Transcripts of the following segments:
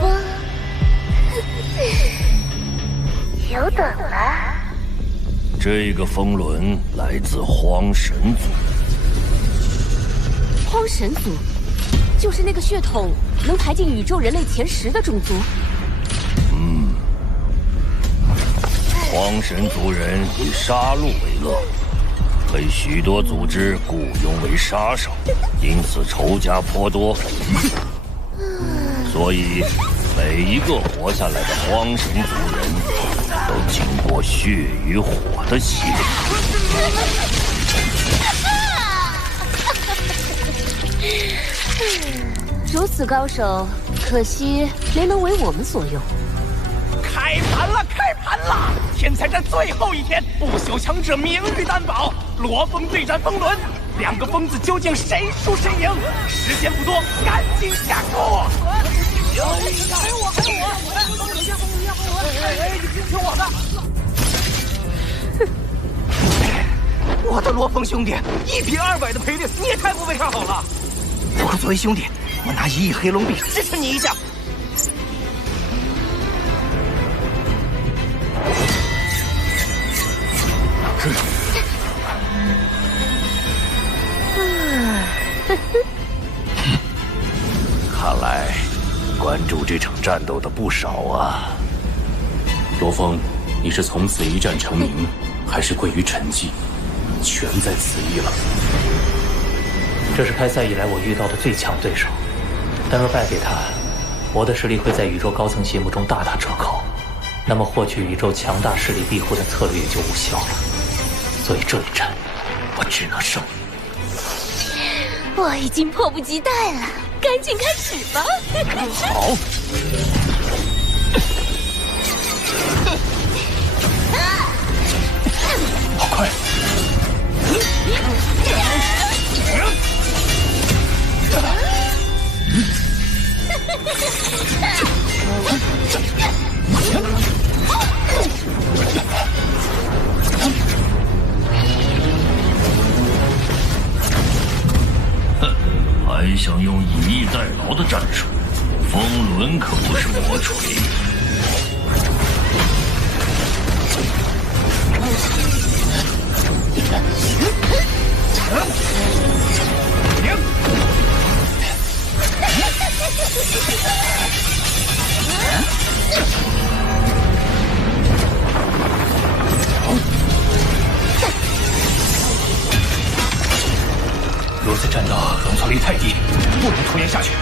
风，久等了。这个风轮来自荒神族。荒神族，就是那个血统能排进宇宙人类前10的种族。荒神族人以杀戮为乐，被许多组织雇佣为杀手，因此仇家颇多。所以，每一个活下来的荒神族人都经过血与火的洗礼。如此高手，可惜没能为我们所用。开盘了，开盘了！天才战最后一天，不朽强者名誉担保，罗峰对战风轮，2个疯子究竟谁输谁赢？时间不多，赶紧下锅！还有我！哎，你听我的！我的罗峰兄弟，1比200的赔率，你也太不被看好了。不过作为兄弟，我拿1亿黑龙币支持你一下。看来关注这场战斗的不少啊。罗峰，你是从此一战成名，还是归于沉寂，全在此一了。这是开赛以来我遇到的最强对手，但若败给他，我的实力会在宇宙高层心目中大打折扣，那么获取宇宙强大势力庇护的策略也就无效了。所以这一战，我只能胜。我已经迫不及待了，赶紧开始吧！好。好快！还想用以逸待劳的战术？风轮可不是魔锤。如此战斗容错率太低，不能拖延下去。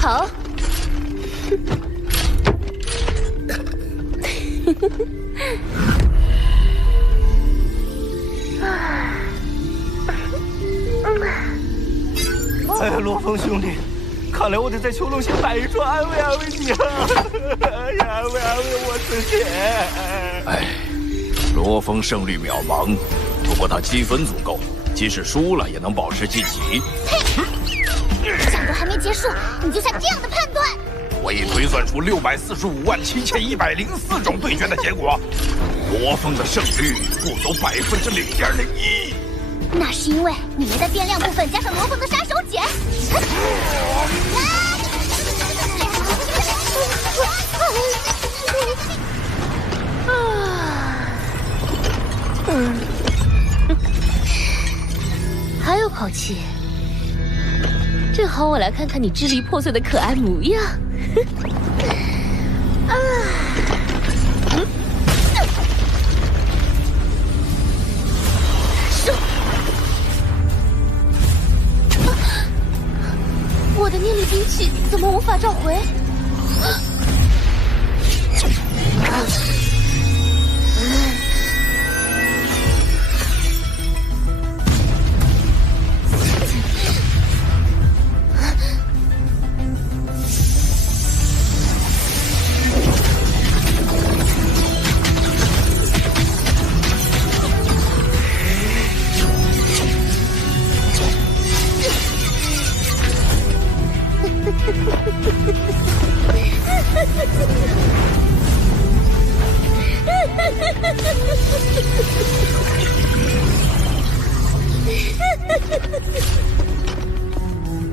好。哎呀，罗峰兄弟，看来我得在囚笼下摆一桌安慰安慰你了。哎呀，安慰安慰我自己。哎，罗峰胜率渺茫，不过他积分足够，即使输了也能保持晋级。嘿，战斗还没结束，你就下这样的判断？我已推算出6457104种对决的结果，罗峰的胜率不足0.01%。那是因为你们的变量部分加上罗峰的杀手锏。还有口气，正好我来看看你支离破碎的可爱模样。我的念力兵器怎么无法召回？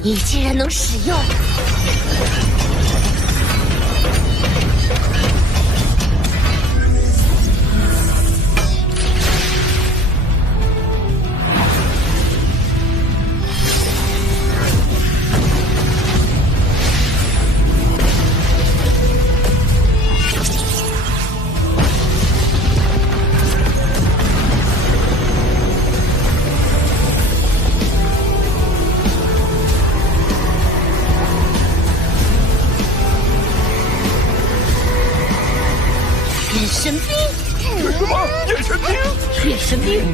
你竟然能使用！眼神兵！什么？眼神兵？眼神兵！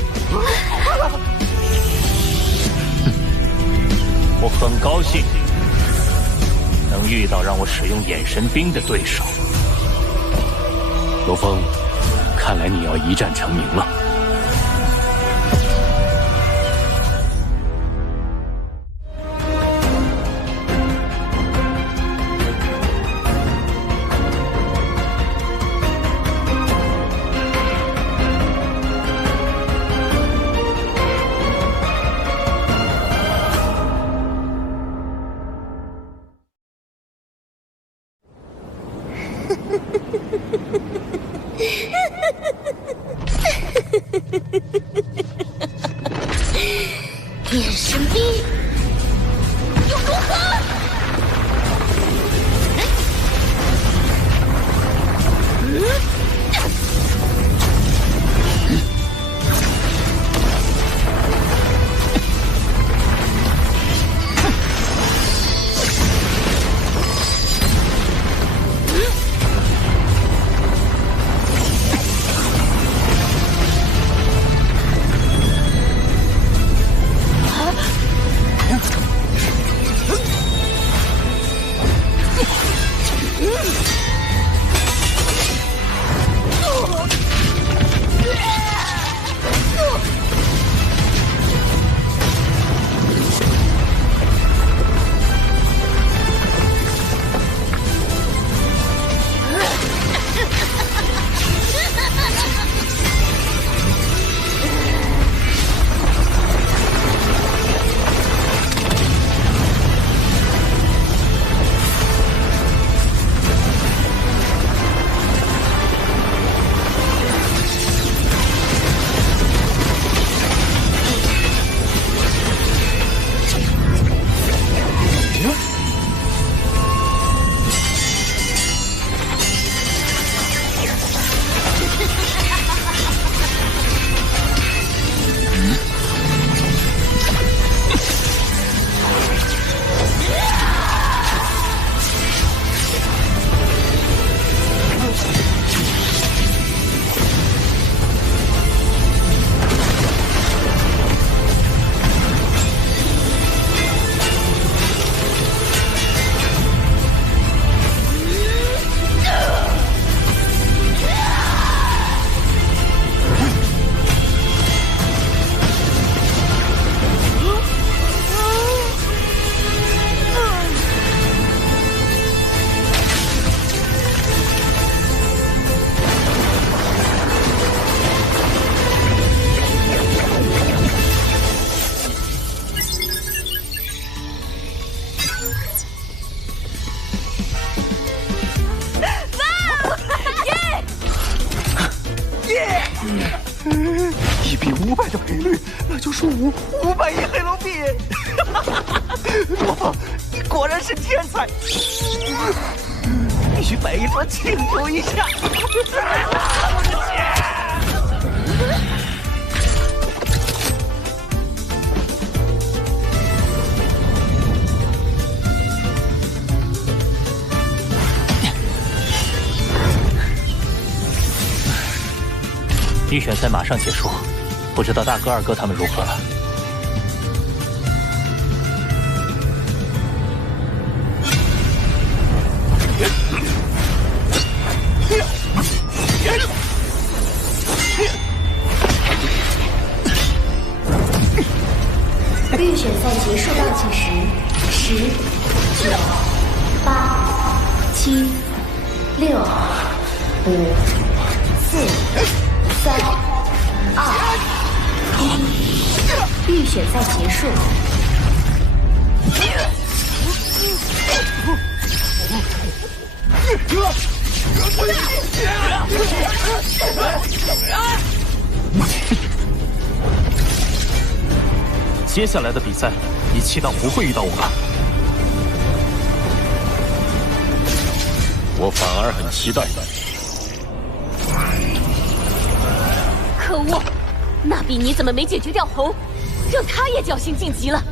我很高兴能遇到让我使用眼神兵的对手。罗峰，看来你要一战成名了。眼神兵又如何？ 1比500的赔率，那就是500亿黑龙币。罗峰，你果然是天才，必须摆一桌庆祝一下。我的天！ 预选赛马上结束，不知道大哥、二哥他们如何了？预选赛结束倒计时：10、9、8、7、6、5、4、3、2、1，预选赛结束。接下来的比赛，你期待不会遇到我吧？我反而很期待。 可恶，那比你怎么没解决掉猴，让他也侥幸晋级了。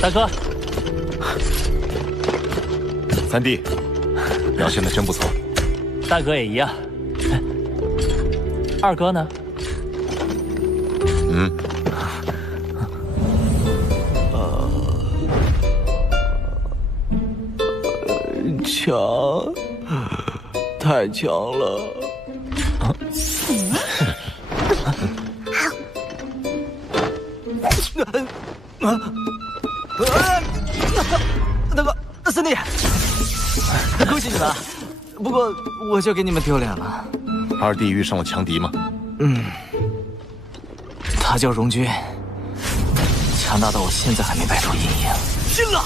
大哥。 三弟，表现的真不错。大哥也一样。二哥呢？强，太强了。那个三弟。 恭喜你们！不过我就给你们丢脸了。二弟遇上了强敌吗？他叫荣军，强大到我现在还没摆脱阴影。信了！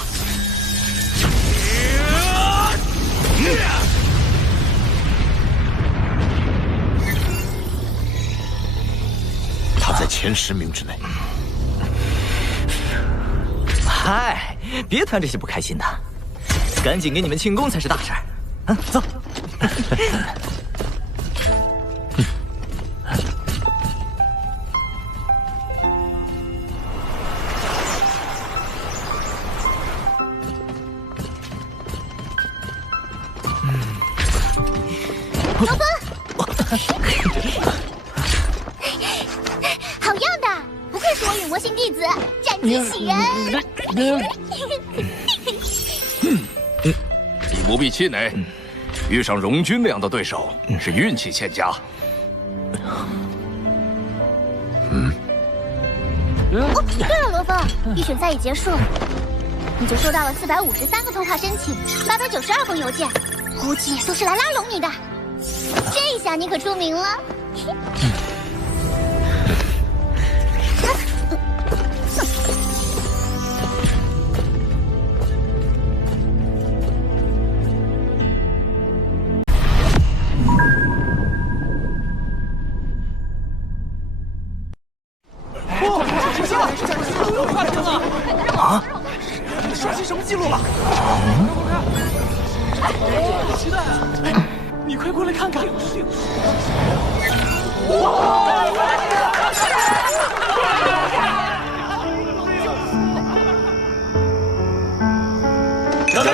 他在前10名之内。嗨，别谈这些不开心的。 赶紧给你们庆功才是大事儿。走。罗峰，好样的！不愧是我陨魔性弟子，战绩喜人。你不必气馁，遇上荣军那样的对手是运气欠佳。哦，对了，罗峰，预选赛已结束了，你就收到了453个通话申请，892封邮件，估计都是来拉拢你的。这一下你可出名了。啊！刷新什么记录了？期待啊！你快过来看看！小队。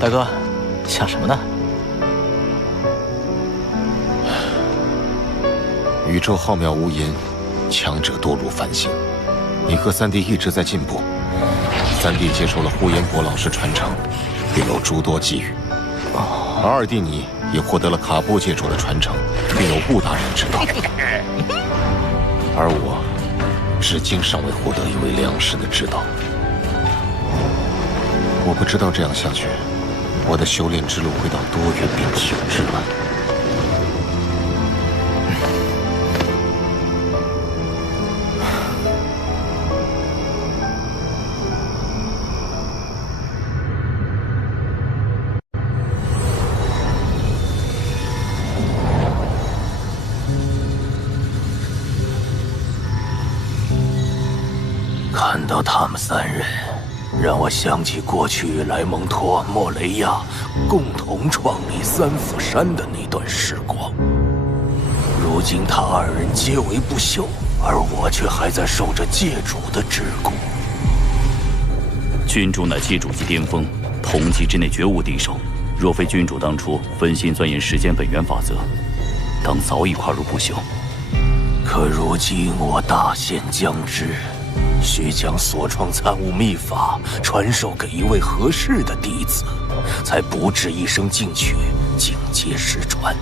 大哥，想什么呢？宇宙浩渺无垠，强者多如繁星。你和三弟一直在进步。三弟接受了呼延博老师传承，并有诸多机遇。而二弟你也获得了卡布界主的传承，并有顾大人之道。而我，至今尚未获得一位良师的指导。我不知道这样下去，我的修炼之路会到多远并久之了。看到他们三人，让我想起过去与莱蒙托、莫雷亚共同创立三府山的那段时光。如今他二人皆为不朽，而我却还在受着界主的桎梏。君主乃界主级巅峰，同级之内绝无敌手。若非君主当初分心钻研时间本源法则，当早已跨入不朽。可如今我大限将至，需将所创参悟秘法传授给一位合适的弟子，才不至一生进取，境界失传。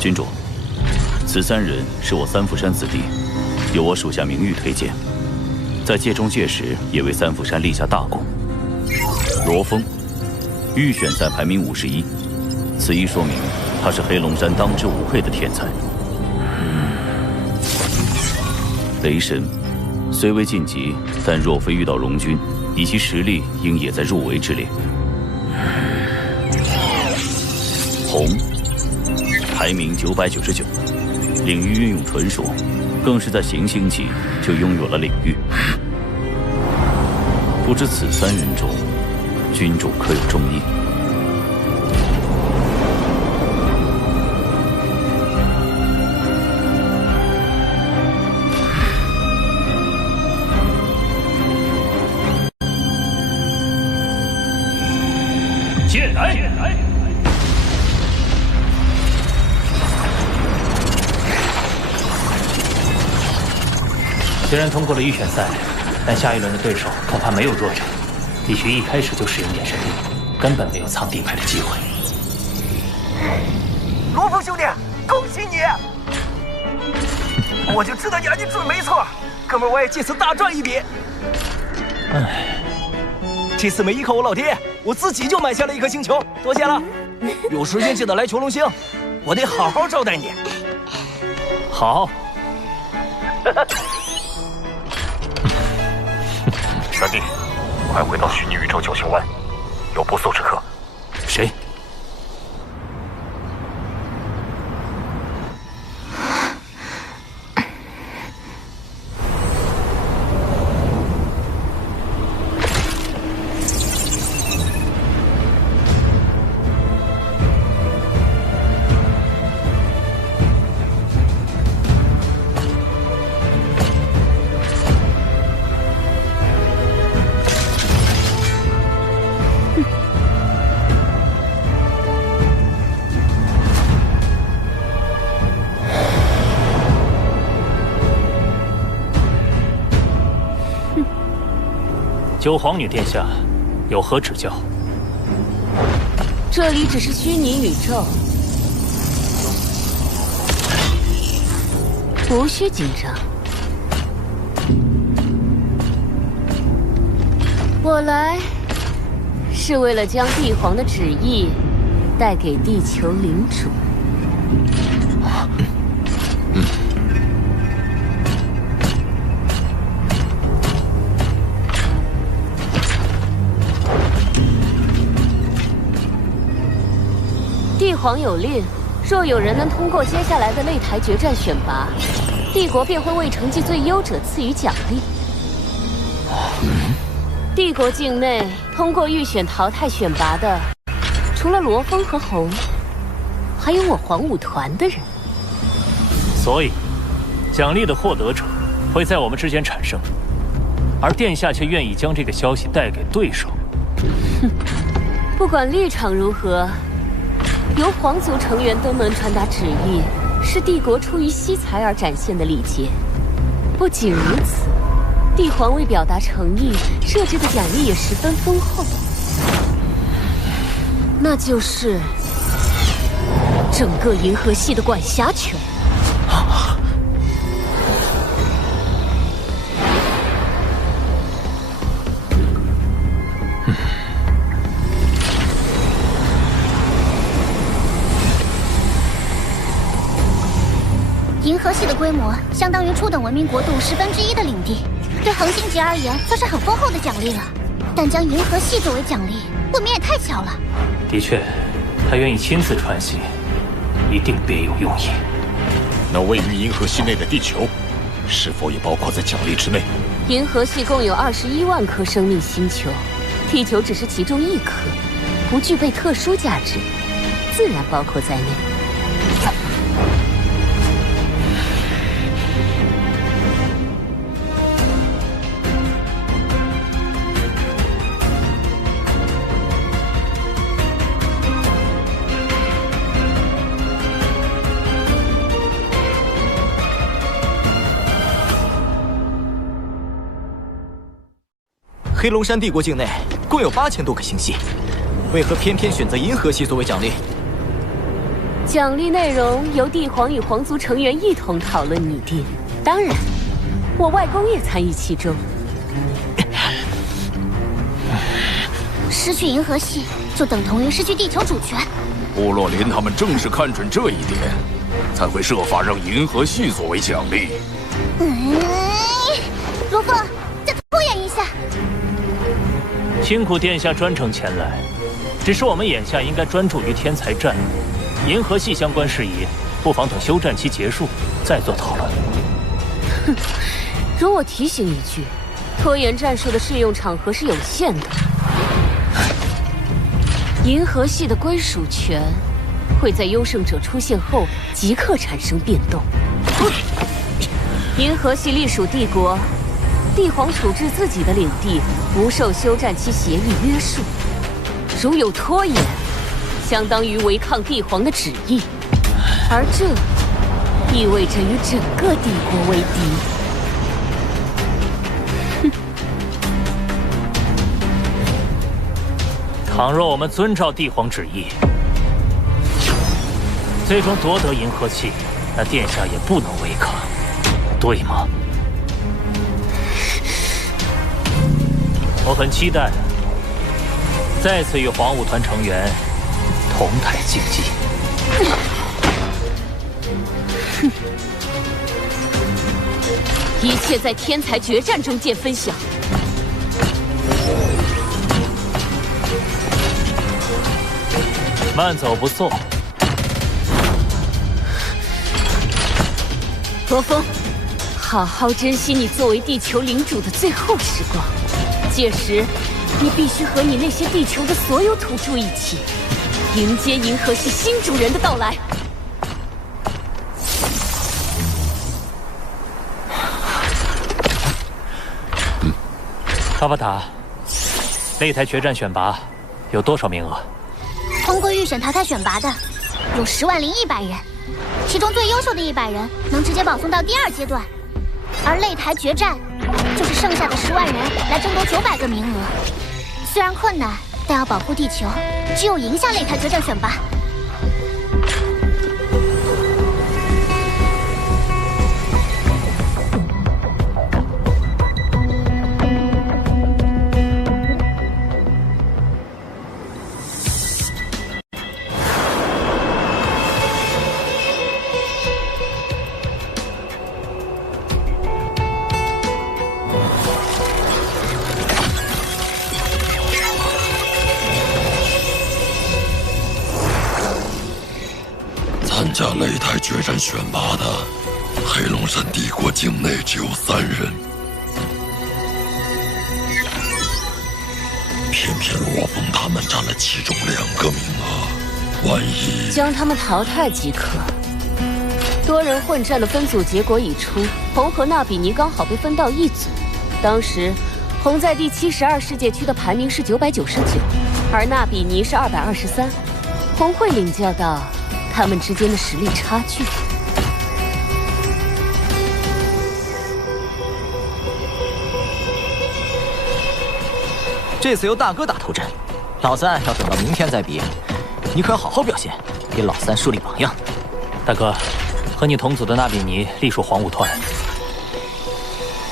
君主，此三人是我三府山子弟，由我属下明玉推荐，在界中界时也为三府山立下大功。罗峰，预选赛排名51，此一说明他是黑龙山当之无愧的天才。雷神虽未晋级，但若非遇到荣军，以其实力，应也在入围之列。红，排名999，领域运用纯熟，更是在行星级就拥有了领域。不知此三人中，君主可有中意？剑来！虽然通过了预选赛，但下一轮的对手恐怕没有弱者，必须一开始就使用眼神力，根本没有藏地牌的机会。罗峰兄弟，恭喜你！我就知道杨金准没错，哥们，我也借此大赚一笔。唉。这次没依靠我老爹，我自己就买下了一颗星球，多谢了。有时间记得来囚龙星，我得好好招待你。好。三弟，快回到虚拟宇宙九星湾，有不速之客。谁？九皇女殿下，有何指教？这里只是虚拟宇宙，无需紧张。我来是为了将帝皇的旨意带给地球领主。帝皇有令，若有人能通过接下来的擂台决战选拔，帝国便会为成绩最优者赐予奖励。帝国境内通过预选淘汰选拔的，除了罗峰和红，还有我黄武团的人。所以，奖励的获得者会在我们之间产生。而殿下却愿意将这个消息带给对手。哼，不管立场如何，由皇族成员登门传达旨意，是帝国出于惜才而展现的礼节。不仅如此，帝皇为表达诚意，设置的奖励也十分丰厚，那就是整个银河系的管辖权。银河系的规模相当于初等文明国度1/10的领地，对恒星级而言算是很丰厚的奖励了。但将银河系作为奖励，未免也太巧了。的确，他愿意亲自传信，一定别有用意。那位于银河系内的地球，是否也包括在奖励之内？银河系共有21万颗生命星球，地球只是其中1颗，不具备特殊价值，自然包括在内。黑龙山帝国境内共有8000多颗星系，为何偏偏选择银河系作为奖励？奖励内容由帝皇与皇族成员一同讨论拟定，当然，我外公也参与其中。失去银河系，就等同于失去地球主权。部落林他们正是看准这一点，才会设法让银河系作为奖励。如风，再拖延一下。辛苦殿下专程前来，只是我们眼下应该专注于天才战，银河系相关事宜，不妨等休战期结束再做讨论。哼，容我提醒一句，拖延战术的适用场合是有限的。银河系的归属权会在优胜者出现后即刻产生变动。银河系隶属帝国。帝皇处置自己的领地，不受休战期协议约束。如有拖延，相当于违抗帝皇的旨意，而这意味着与整个帝国为敌。倘若我们遵照帝皇旨意，最终夺得银河系，那殿下也不能违抗，对吗？我很期待再次与皇武团成员同台竞技。一切在天才决战中见分晓。慢走不送。罗峰，好好珍惜你作为地球领主的最后时光。届时，你必须和你那些地球的所有土著一起，迎接银河系新主人的到来。阿巴塔，擂台决战选拔有多少名额？通过预选淘汰选拔的有100100人，其中最优秀的100人能直接保送到第2阶段，而擂台决战就是剩下的10万人来争夺900个名额。虽然困难，但要保护地球，只有赢下擂台决战选拔。参加擂台决战选拔的黑龙山帝国境内只有3人，偏偏罗峰他们占了其中2个名额，万一将他们淘汰即可。多人混战的分组结果已出，红和纳比尼刚好被分到一组。当时红在第72世界区的排名是999，而纳比尼是223。红会领教到他们之间的实力差距。这次由大哥打头阵，老三要等到明天再比。你可要好好表现，给老三树立榜样。大哥，和你同组的纳比尼隶属黄武团，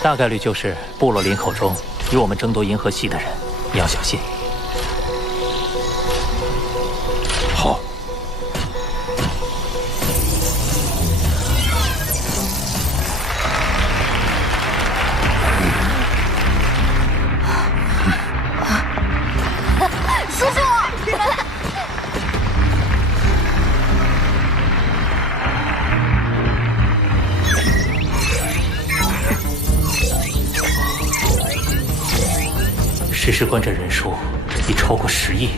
大概率就是部落林口中与我们争夺银河系的人，你要小心。好。叔叔。实时观战人数已超过10亿。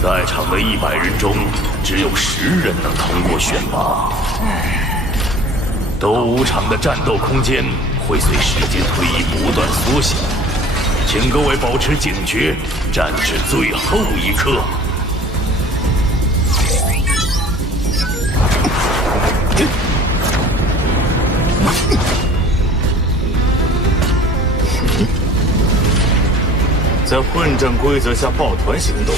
在场的100人中，只有10人能通过选拔。斗武场的战斗空间会随时间推移不断缩小，请各位保持警觉，战至最后一刻。在混战规则下抱团行动，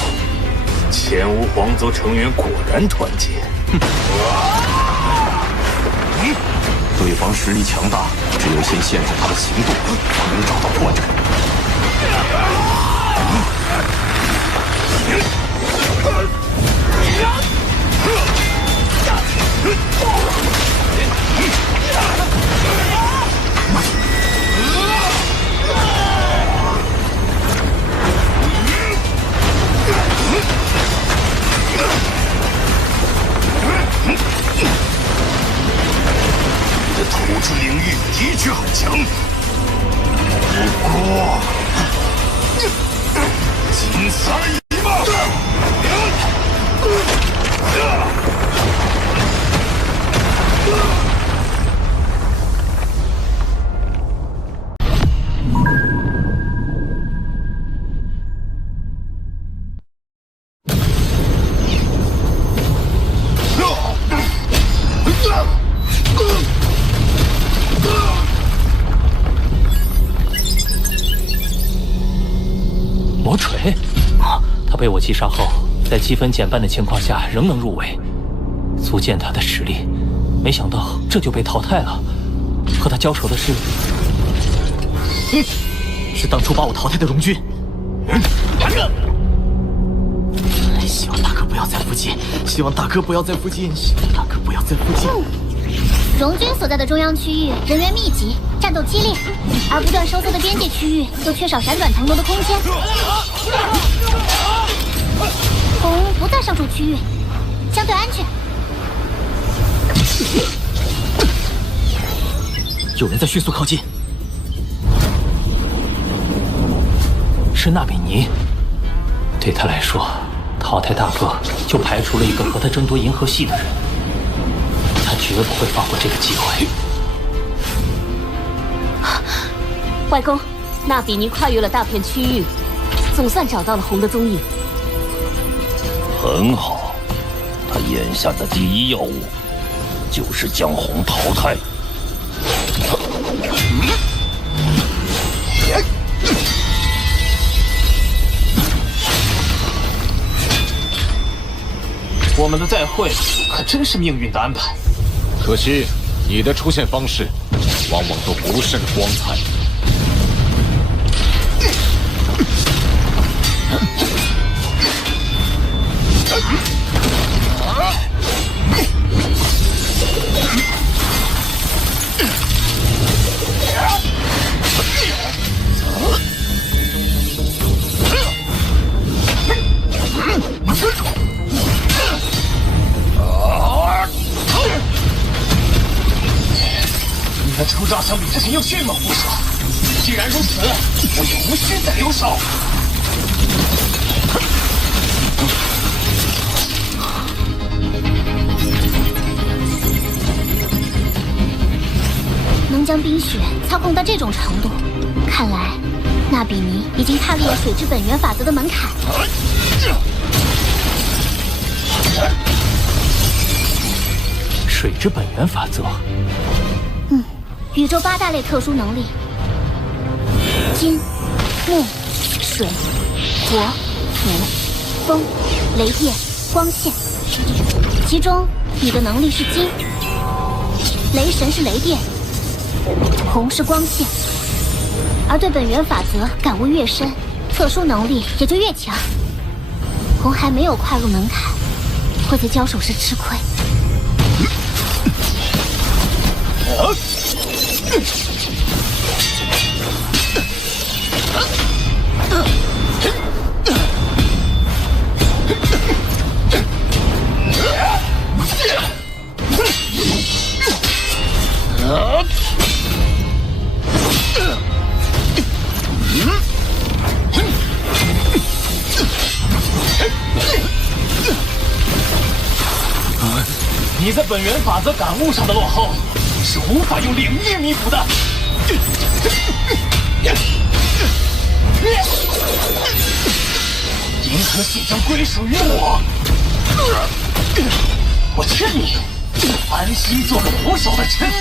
前无皇族成员果然团结。对方实力强大，只有先限制他的行动，才能找到破绽。你的统治领域的确很强，不过仅此而已嘛。魔锤，他被我击杀后，在积分减半的情况下仍能入围，足见他的实力。没想到这就被淘汰了。和他交手的是，是当初把我淘汰的荣军。大哥，希望大哥不要在附近，希望大哥不要在附近，希望大哥不要在附近。荣军所在的中央区域人员密集，战斗激烈，而不断收缩的边界区域又缺少闪转腾挪的空间。红不在上述区域，相对安全。有人在迅速靠近，是纳比尼。对他来说，淘汰大哥就排除了一个和他争夺银河系的人，他绝不会放过这个机会。外公，纳比尼跨越了大片区域，总算找到了红的踪影。很好，他眼下的第一要务就是将红淘汰。我们的再会可真是命运的安排。可惜你的出现方式往往都不甚光彩。你的出招相比之前又迅猛不少。既然如此，我也无需再留手。能将冰雪操控到这种程度，看来纳比尼已经踏入了水之本源法则的门槛。水之本源法则。宇宙8大类特殊能力：金、木、水、火、土、风、雷电、光线。其中你的能力是金，雷神是雷电，红是光线。而对本源法则感悟越深，特殊能力也就越强。红还没有跨入门槛，会在交手时吃亏。你在本源法则感悟上的落后，是无法用领域弥补的。银河系将归属于我，我劝你安心做个腐朽的臣民。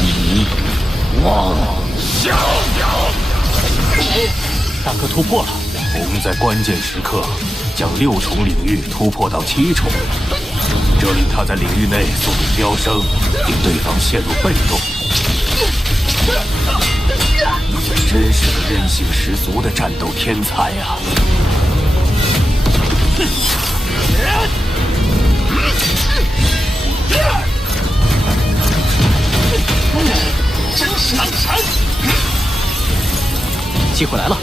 你妄想了！大哥突破了，红在关键时刻将6重领域突破到7重，这令他在领域内速度飙升，令对方陷入被动。真是个韧性十足的战斗天才啊！真是难缠！机会来了，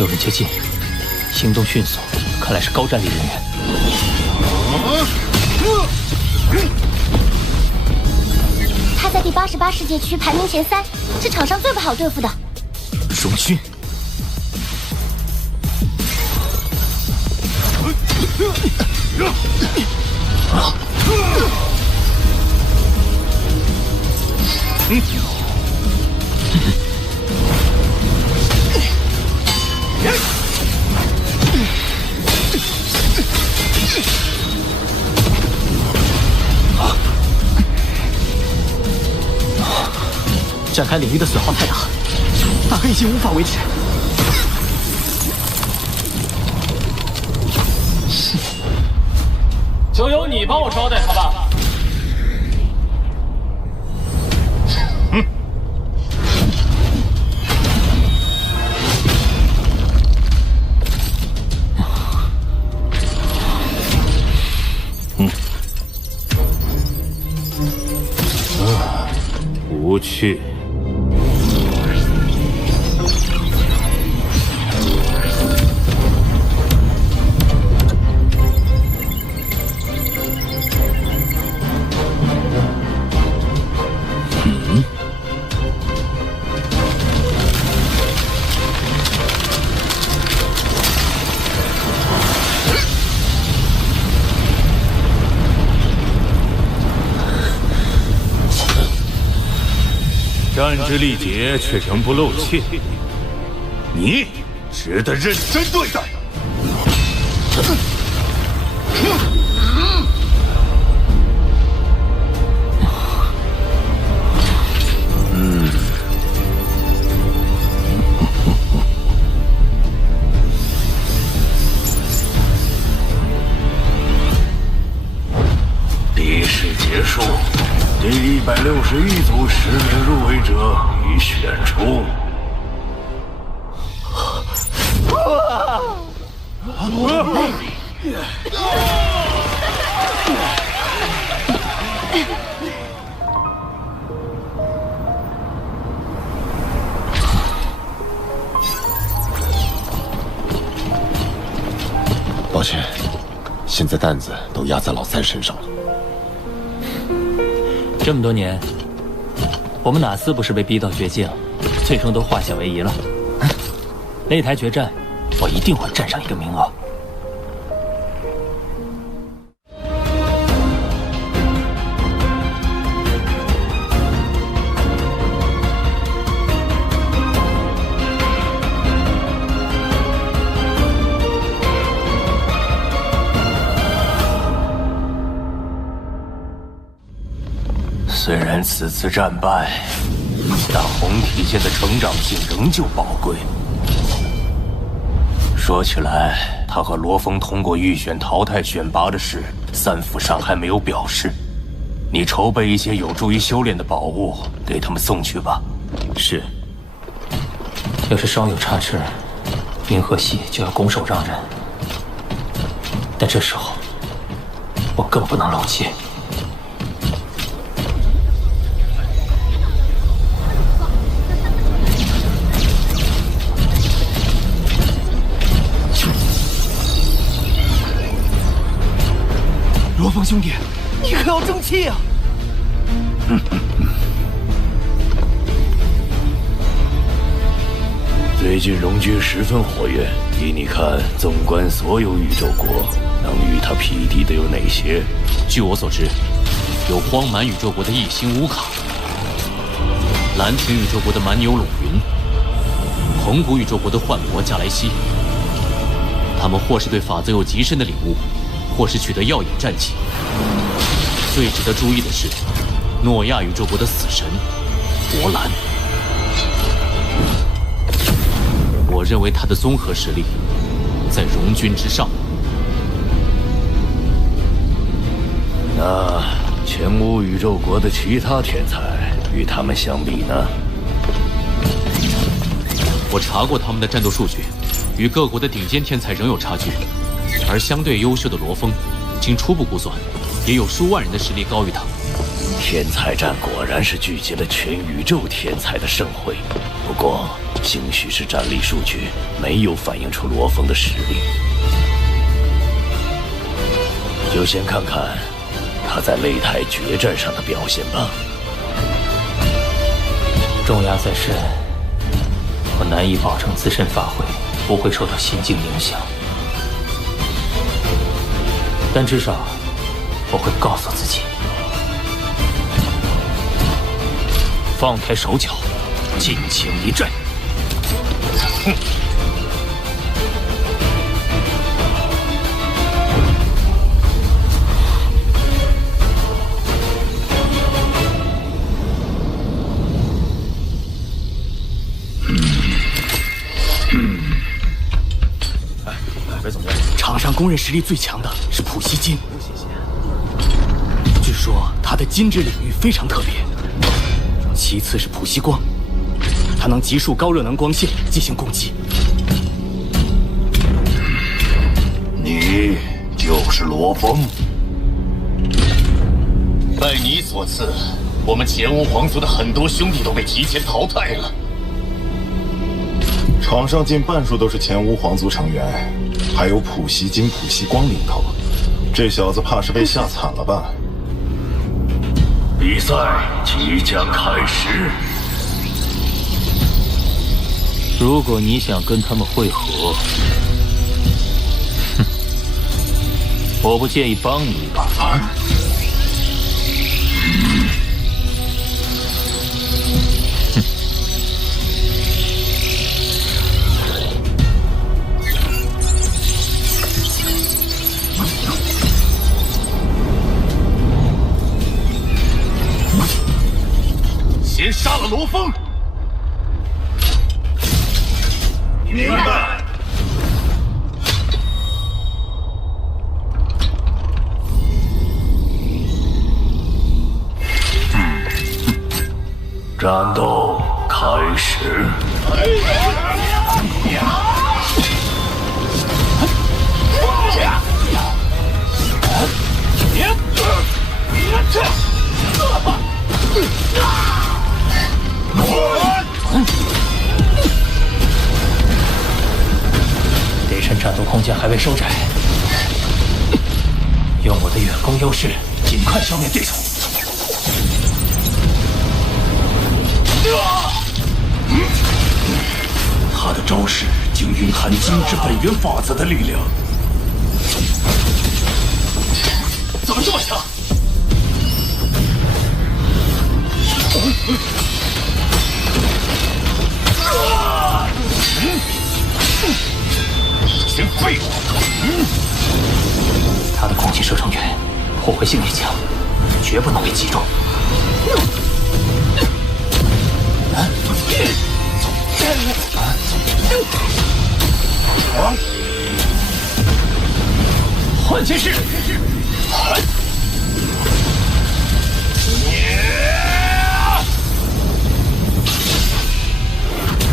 有人接近，行动迅速，看来是高战力人员。他在第88世界区排名前3，是场上最不好对付的。荣勋，展开领域的损耗太大，大哥已经无法维持。就由你帮我招待他吧。无趣。战之力竭却仍不露怯，你值得认真对待。比试结束，第161组10名入围者已选出。抱歉，现在担子都压在老三身上了。这么多年，我们哪次不是被逼到绝境，最终都化险为夷了？擂台决战，我一定会占上一个名额。虽然此次战败，但红体线的成长性仍旧宝贵。说起来，他和罗峰通过预选淘汰选拔的事，三府上还没有表示。你筹备一些有助于修炼的宝物，给他们送去吧。是。要是稍有差池，银河系就要拱手让人。但这时候，我更不能露怯。罗峰兄弟，你可要争气啊！最近荣军十分活跃，依你看，纵观所有宇宙国，能与他匹敌的有哪些？据我所知，有荒蛮宇宙国的异星乌卡，蓝庭宇宙国的蛮牛陇云，红谷宇宙国的幻魔加莱西。他们或是对法则有极深的领悟，或是取得耀眼战绩。最值得注意的是，诺亚宇宙国的死神博兰。我认为他的综合实力在荣军之上。那前无宇宙国的其他天才与他们相比呢？我查过他们的战斗数据，与各国的顶尖天才仍有差距。而相对优秀的罗峰，经初步估算，也有数万人的实力高于他。天才战果然是聚集了全宇宙天才的盛会。不过，兴许是战力数据没有反映出罗峰的实力。就先看看他在擂台决战上的表现吧。重压在身，我难以保证自身发挥不会受到心境影响。但至少，我会告诉自己，放开手脚，尽情一战。哼！别总监，场上公认实力最强的是普希金。据说他的金之领域非常特别。其次是普希光，他能集束高热能光线进行攻击。你就是罗峰。拜你所赐，我们前无皇族的很多兄弟都被提前淘汰了。场上近半数都是前无皇族成员，还有普希金、普希光领头，这小子怕是被吓惨了吧？比赛即将开始。如果你想跟他们会合，哼，我不介意帮你一把。杀了罗峰。明白。战斗开始。这阵战斗空间还未收窄，用我的远攻优势，尽快消灭对手。他的招式竟蕴含精致本源法则的力量，怎么这么强？先废我！他的空气射程远，破坏性也强，绝不能被击中。换剑式！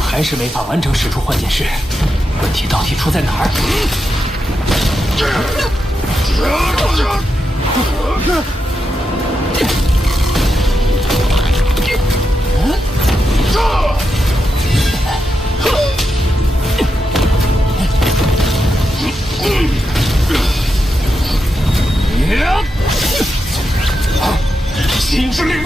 还是没法完整使出换剑式，问题到底出在哪儿？心之领域。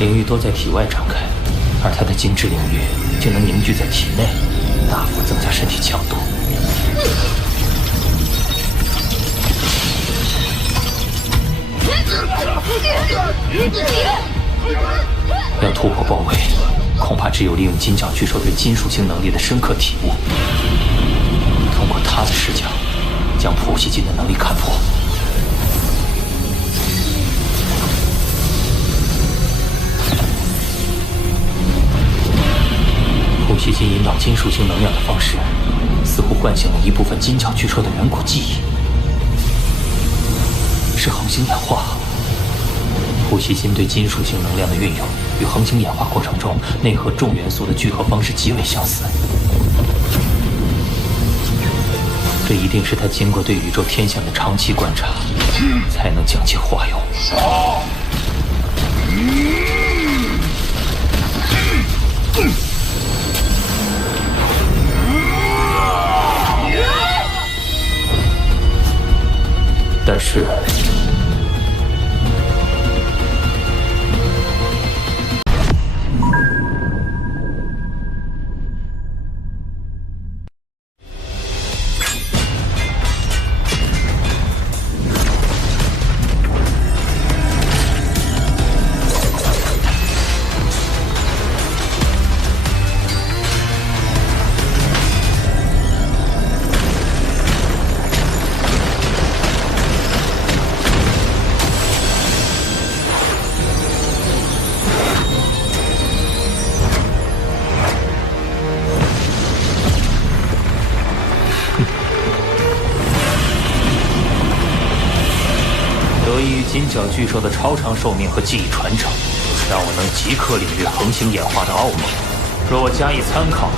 领域都在体外展开，而他的精致领域竟能凝聚在体内，大幅增加身体强度。要突破包围，恐怕只有利用金角巨兽对金属性能力的深刻体悟，通过他的视角，将普希金的能力看破。普希金引导金属性能量的方式，似乎唤醒了一部分金角巨兽的远古记忆，是恒星演化。普希金对金属性能量的运用，与恒星演化过程中内核重元素的聚合方式极为相似。这一定是他经过对宇宙天象的长期观察，才能将其化用。但是，金角巨兽的超长寿命和记忆传承，让我能即刻领略恒星演化的奥秘。若我加以参考，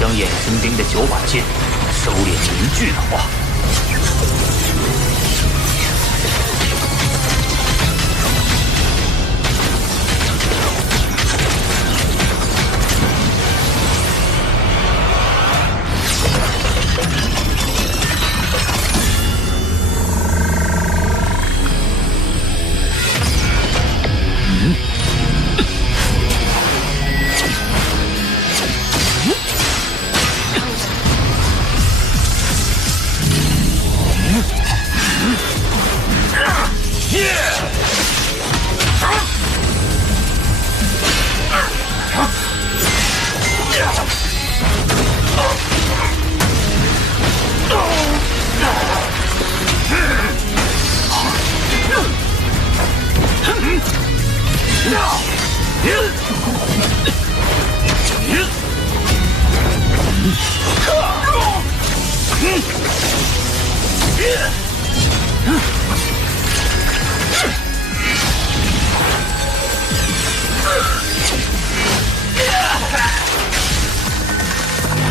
将衍生兵的9把剑收敛凝聚的话，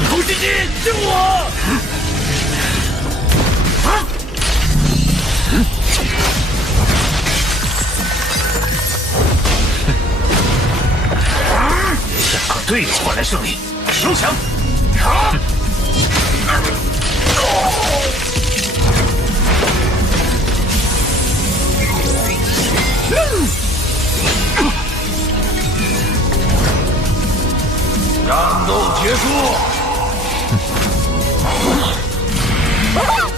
孔熙基，救我！想靠对手换来胜利，休想！战斗结束。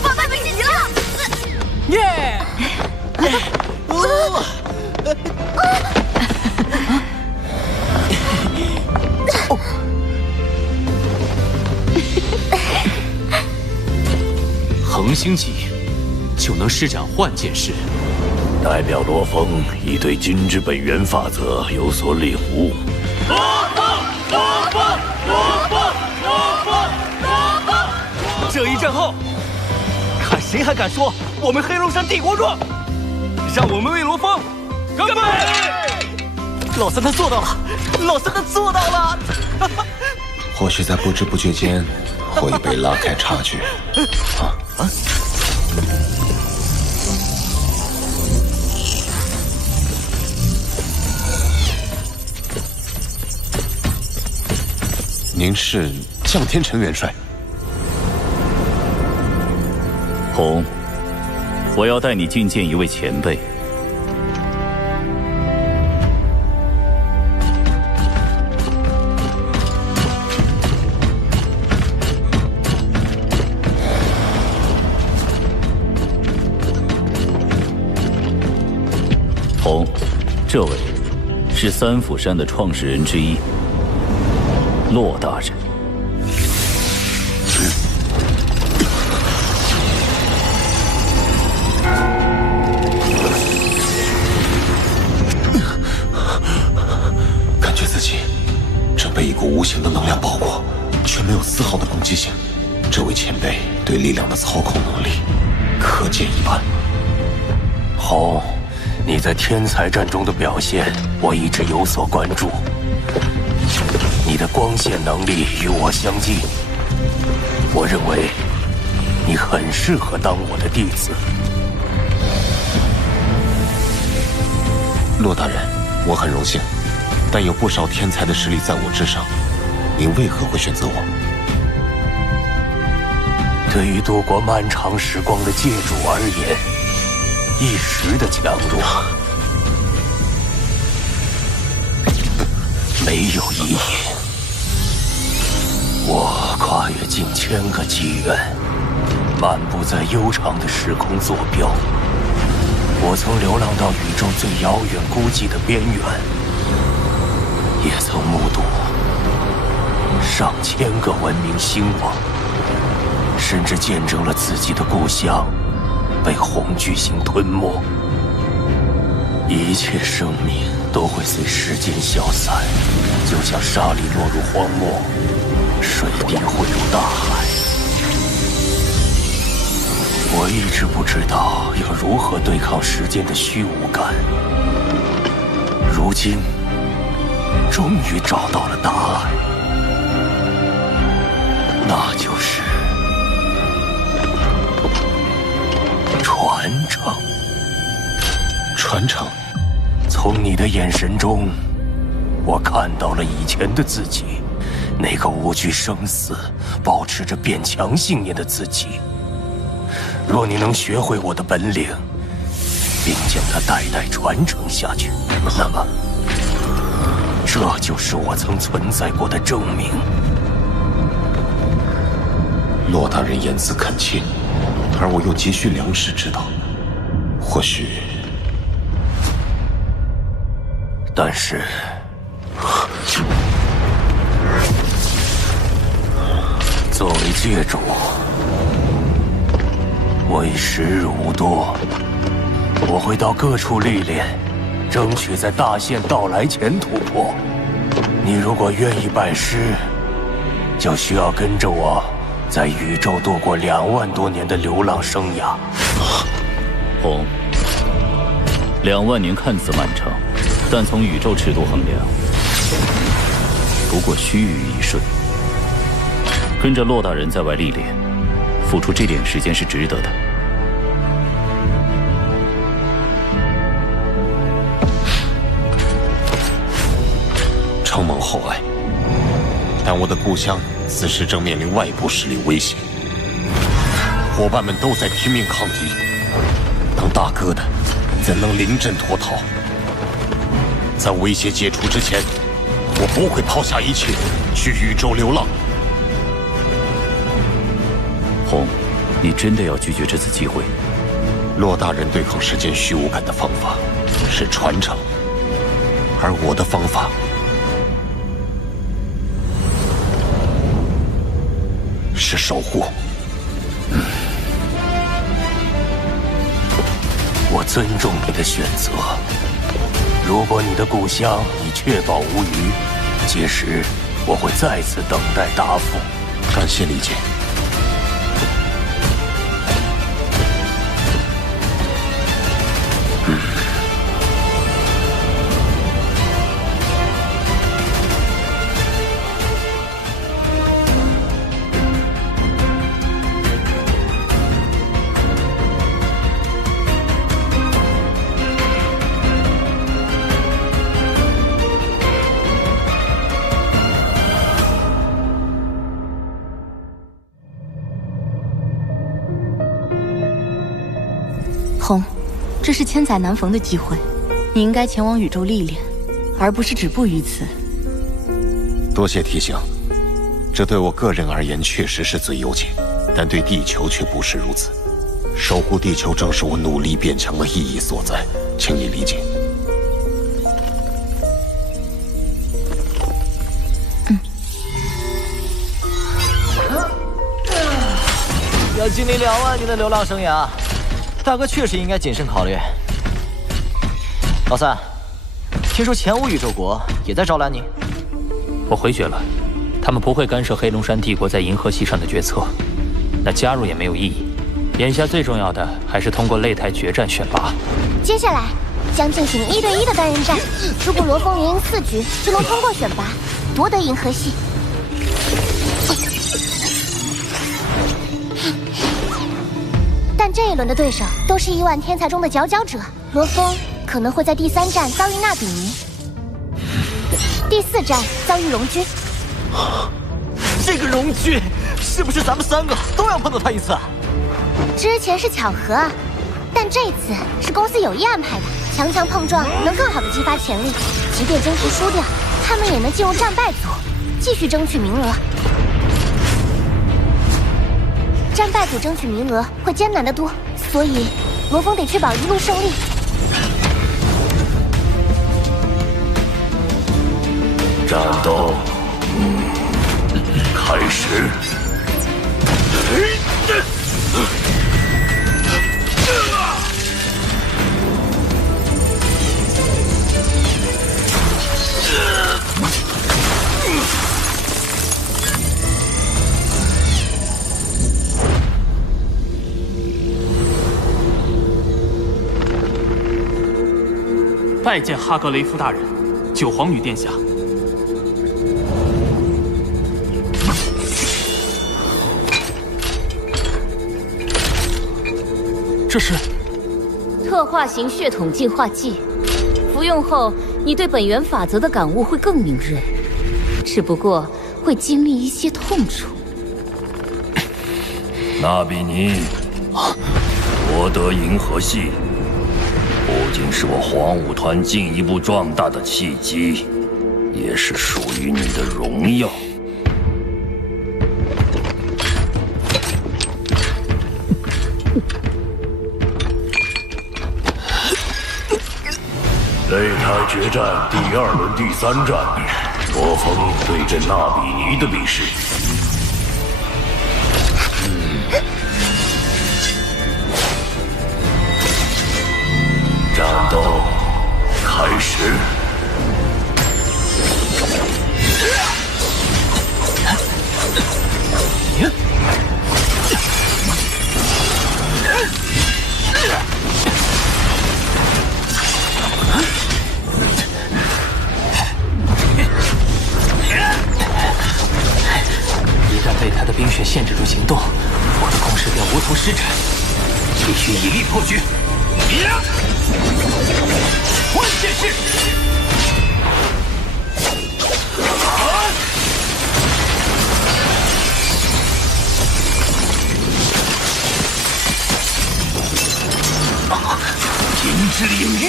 爸爸被晋级了！耶！恒星级就能施展幻剑式，代表罗峰已对金之本源法则有所领悟。这一战后，看谁还敢说我们黑龙山帝国弱！让我们为罗峰干杯！老三他做到了，老三他做到了！或许在不知不觉间，我已被拉开差距。您是向天辰元帅。红，我要带你觐见一位前辈。红，这位是三府山的创始人之一，骆大人。感觉自己正被一股无形的能量包裹，却没有丝毫的攻击性。这位前辈对力量的操控能力可见一斑。红，你在天才战中的表现，我一直有所关注。你的光线能力与我相近，我认为你很适合当我的弟子。骆大人，我很荣幸，但有不少天才的实力在我之上，您为何会选择我？对于度过漫长时光的界主而言，一时的强弱没有意义。我跨越近1000个纪元，漫步在悠长的时空坐标。我曾流浪到宇宙最遥远孤寂的边缘，也曾目睹上千个文明兴亡，甚至见证了自己的故乡被红巨星吞没。一切生命都会随时间消散，就像沙粒落入荒漠，水滴汇入大海。我一直不知道要如何对抗时间的虚无感，如今终于找到了答案，那就是传承。传承。从你的眼神中，我看到了以前的自己，那个无惧生死、保持着变强信念的自己。若你能学会我的本领，并将它代代传承下去，那么，这就是我曾存在过的证明。骆大人言辞恳切，而我又急需粮食之道，或许。但是，作为界主，我已时日无多，我会到各处历练，争取在大限到来前突破。你如果愿意拜师，就需要跟着我，在宇宙度过2万多年的流浪生涯。红，2万年看似漫长，但从宇宙尺度衡量，不过须臾一瞬。跟着骆大人在外历练，付出这点时间是值得的。承蒙厚爱，但我的故乡此时正面临外部势力威胁，伙伴们都在拼命抗敌。当大哥的，怎能临阵脱逃？在威胁解除之前，我不会抛下一切去宇宙流浪。红，你真的要拒绝这次机会？骆大人对抗时间虚无感的方法是传承，而我的方法是守护。我尊重你的选择。如果你的故乡已确保无虞，届时我会再次等待答复。感谢理解。红，这是千载难逢的机会，你应该前往宇宙历练，而不是止步于此。多谢提醒，这对我个人而言确实是最优解，但对地球却不是如此。守护地球正是我努力变强的意义所在，请你理解。要经历2万年的流浪生涯，大哥确实应该谨慎考虑。老三，听说前无宇宙国也在招揽你？我回绝了，他们不会干涉黑龙山帝国在银河系上的决策，那加入也没有意义。眼下最重要的还是通过擂台决战选拔。接下来将进行1对1的单人战，如果罗风云赢4局，就能通过选拔，夺得银河系。但这一轮的对手都是1万天才中的佼佼者，罗峰可能会在第3战遭遇纳比尼，第4战遭遇荣居。这个荣居是不是咱们3个都要碰到他一次啊？之前是巧合，但这次是公司有意安排的。强强碰撞能更好的激发潜力，即便征途输掉，他们也能进入战败组，继续争取名额。战败组争取名额会艰难得多，所以罗峰得确保一路胜利。战斗开始。拜见哈格雷夫大人，九皇女殿下。这是特化型血统净化剂，服用后你对本源法则的感悟会更敏锐，只不过会经历一些痛楚。纳比尼，夺得银河系，不仅是我黄武团进一步壮大的契机，也是属于你的荣耀。擂台决战第2轮第3战，罗峰对阵纳比尼的比试。战斗开开始。一旦被他的冰雪限制住行动，我的攻势便无从施展，必须以力破局。换剑式！冰之领域！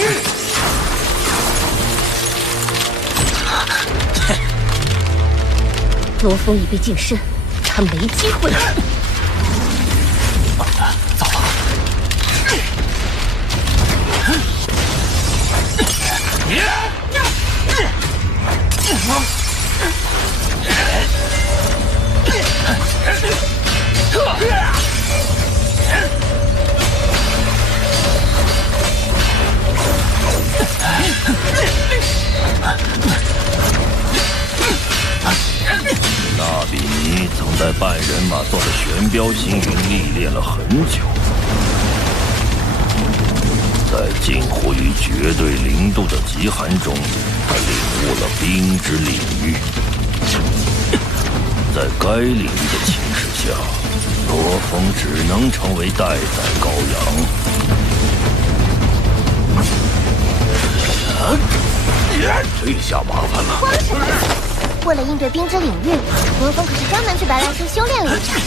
罗峰已被净身，他没机会了。糟了！那比尼曾在半人马座的玄标星云历练了很久，在近乎于绝对零度的极寒中，他领悟了冰之领域。在该领域的侵蚀下，罗峰只能成为待宰羔羊。这下麻烦了。慌什么？为了应对冰之领域，罗峰可是专门去白兰山修炼了一场。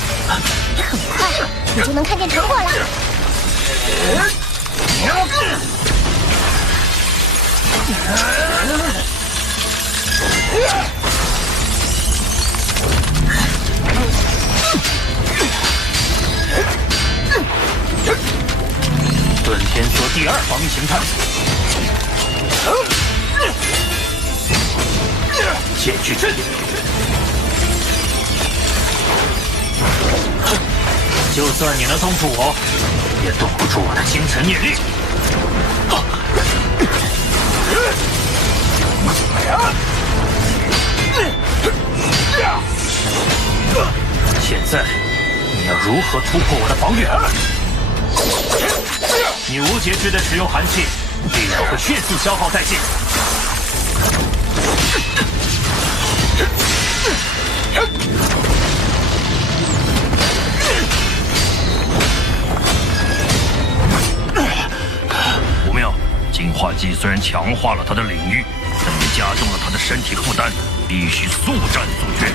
很快，你就能看见成果了。遁天梭第二防御形态。剑去阵，就算你能冻住我，也冻不住我的精神念力。现在你要如何突破我的防御？你无节制的使用寒气，必然会迅速消耗殆尽。不妙，净化剂虽然强化了他的领域，但也加重了他的身体负担，必须速战速决。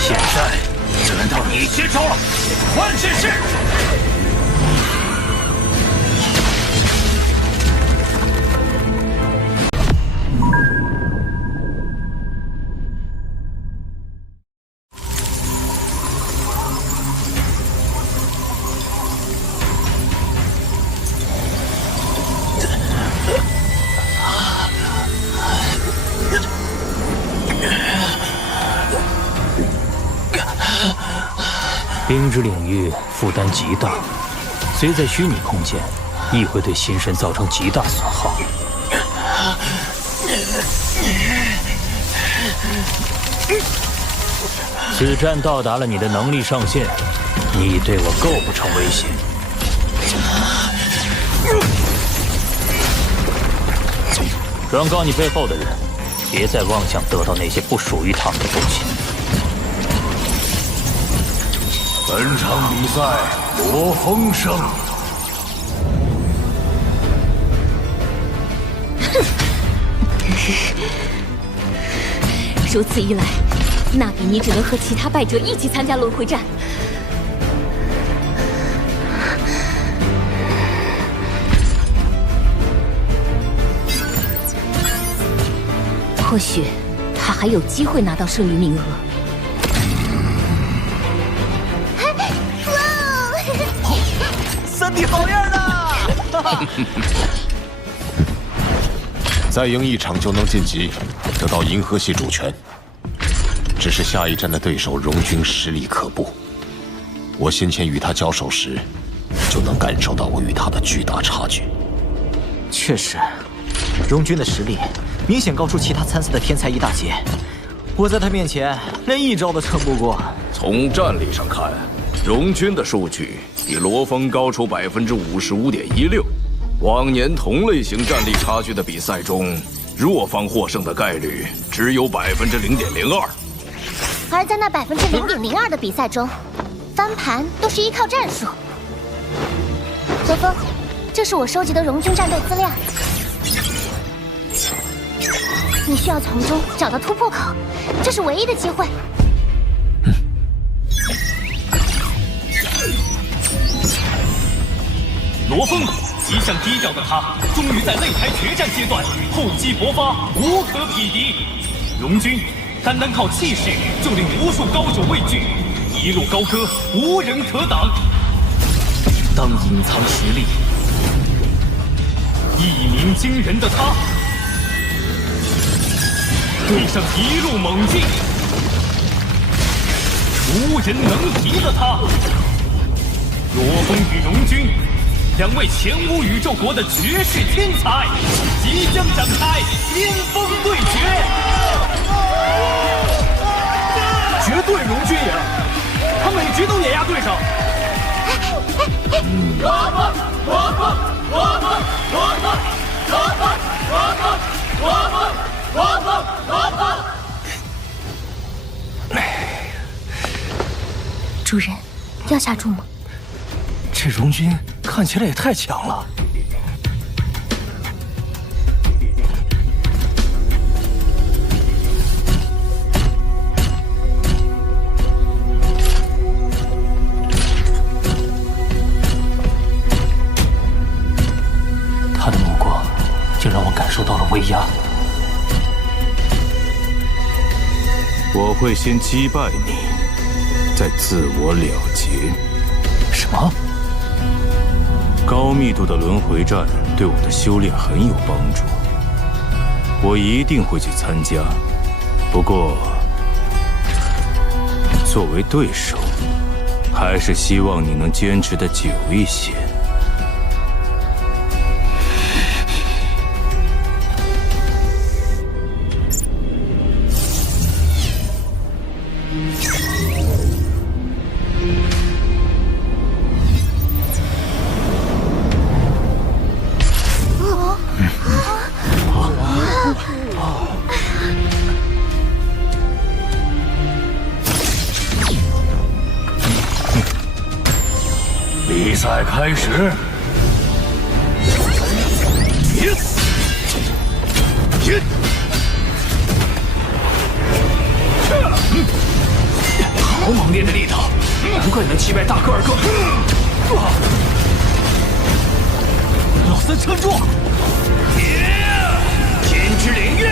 现在轮到你接招了，换剑式！冰之领域负担极大，虽在虚拟空间，亦会对心神造成极大损耗。此战到达了你的能力上限，你已对我构不成威胁。转告你背后的人，别再妄想得到那些不属于他们的东西。本场比赛，罗峰胜。哼。如此一来，那比你只能和其他败者一起参加轮回战。或许他还有机会拿到剩余名额。三弟好样的！再赢一场就能晋级，得到银河系主权。只是下一站的对手荣军实力可怖，我先前与他交手时，就能感受到我与他的巨大差距。确实，荣军的实力明显高出其他参赛的天才一大截，我在他面前连一招都撑不过。从战力上看，荣军的数据比罗峰高出55.16%。往年同类型战力差距的比赛中，弱方获胜的概率只有0.02%。而在那0.02%的比赛中，翻盘都是依靠战术。罗峰，这是我收集的荣军战队资料，你需要从中找到突破口，这是唯一的机会。罗峰，一向低调的他，终于在擂台决战阶段厚积薄发，无可匹敌。荣军单靠气势就令无数高手畏惧，一路高歌，无人可挡。当隐藏实力一鸣惊人的他，对上一路猛进，无人能敌的他。罗峰与荣军，两位前无宇宙国的绝世天才，即将展开巅峰对决。绝对荣军赢，他每局都碾压对手。主人，要下注吗？这荣军看起来也太强了。他的目光竟让我感受到了威压。我会先击败你，再自我了结。什么？高密度的轮回战对我的修炼很有帮助，我一定会去参加。不过，作为对手，还是希望你能坚持得久一些。比赛开始。好猛烈的力道，难怪能击败大个儿哥。老三撑住！天之领域！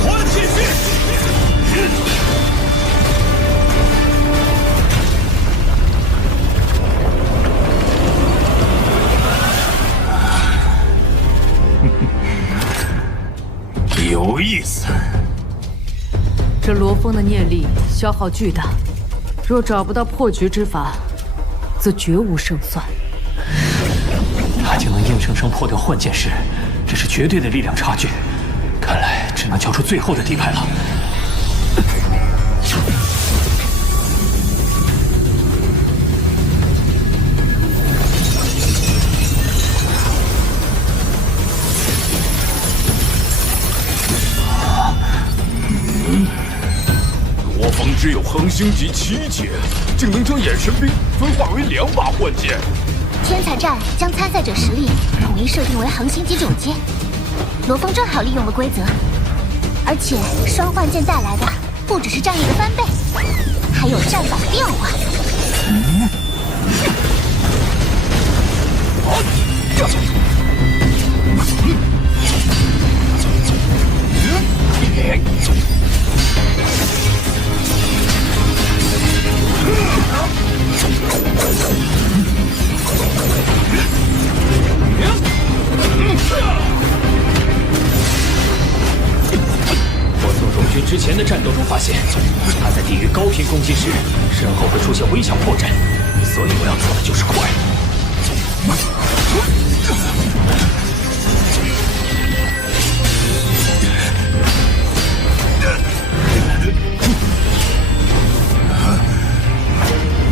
我继续！有意思。这罗峰的念力消耗巨大，若找不到破局之法，则绝无胜算。他竟能硬生生破掉幻剑师，这是绝对的力量差距。看来只能交出最后的底牌了。只有恒星级7阶，竟能将眼神兵分化为2把幻剑。天才战将参赛者实力统一设定为恒星级9阶，罗峰正好利用了规则，而且双幻剑带来的不只是战力的翻倍，还有战法的变化。我从荣军之前的战斗中发现，他在抵御高频攻击时，身后会出现微小破绽，所以我要做的就是快。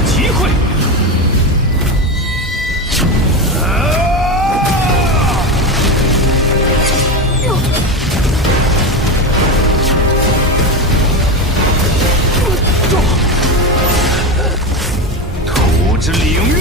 机会！土之领域。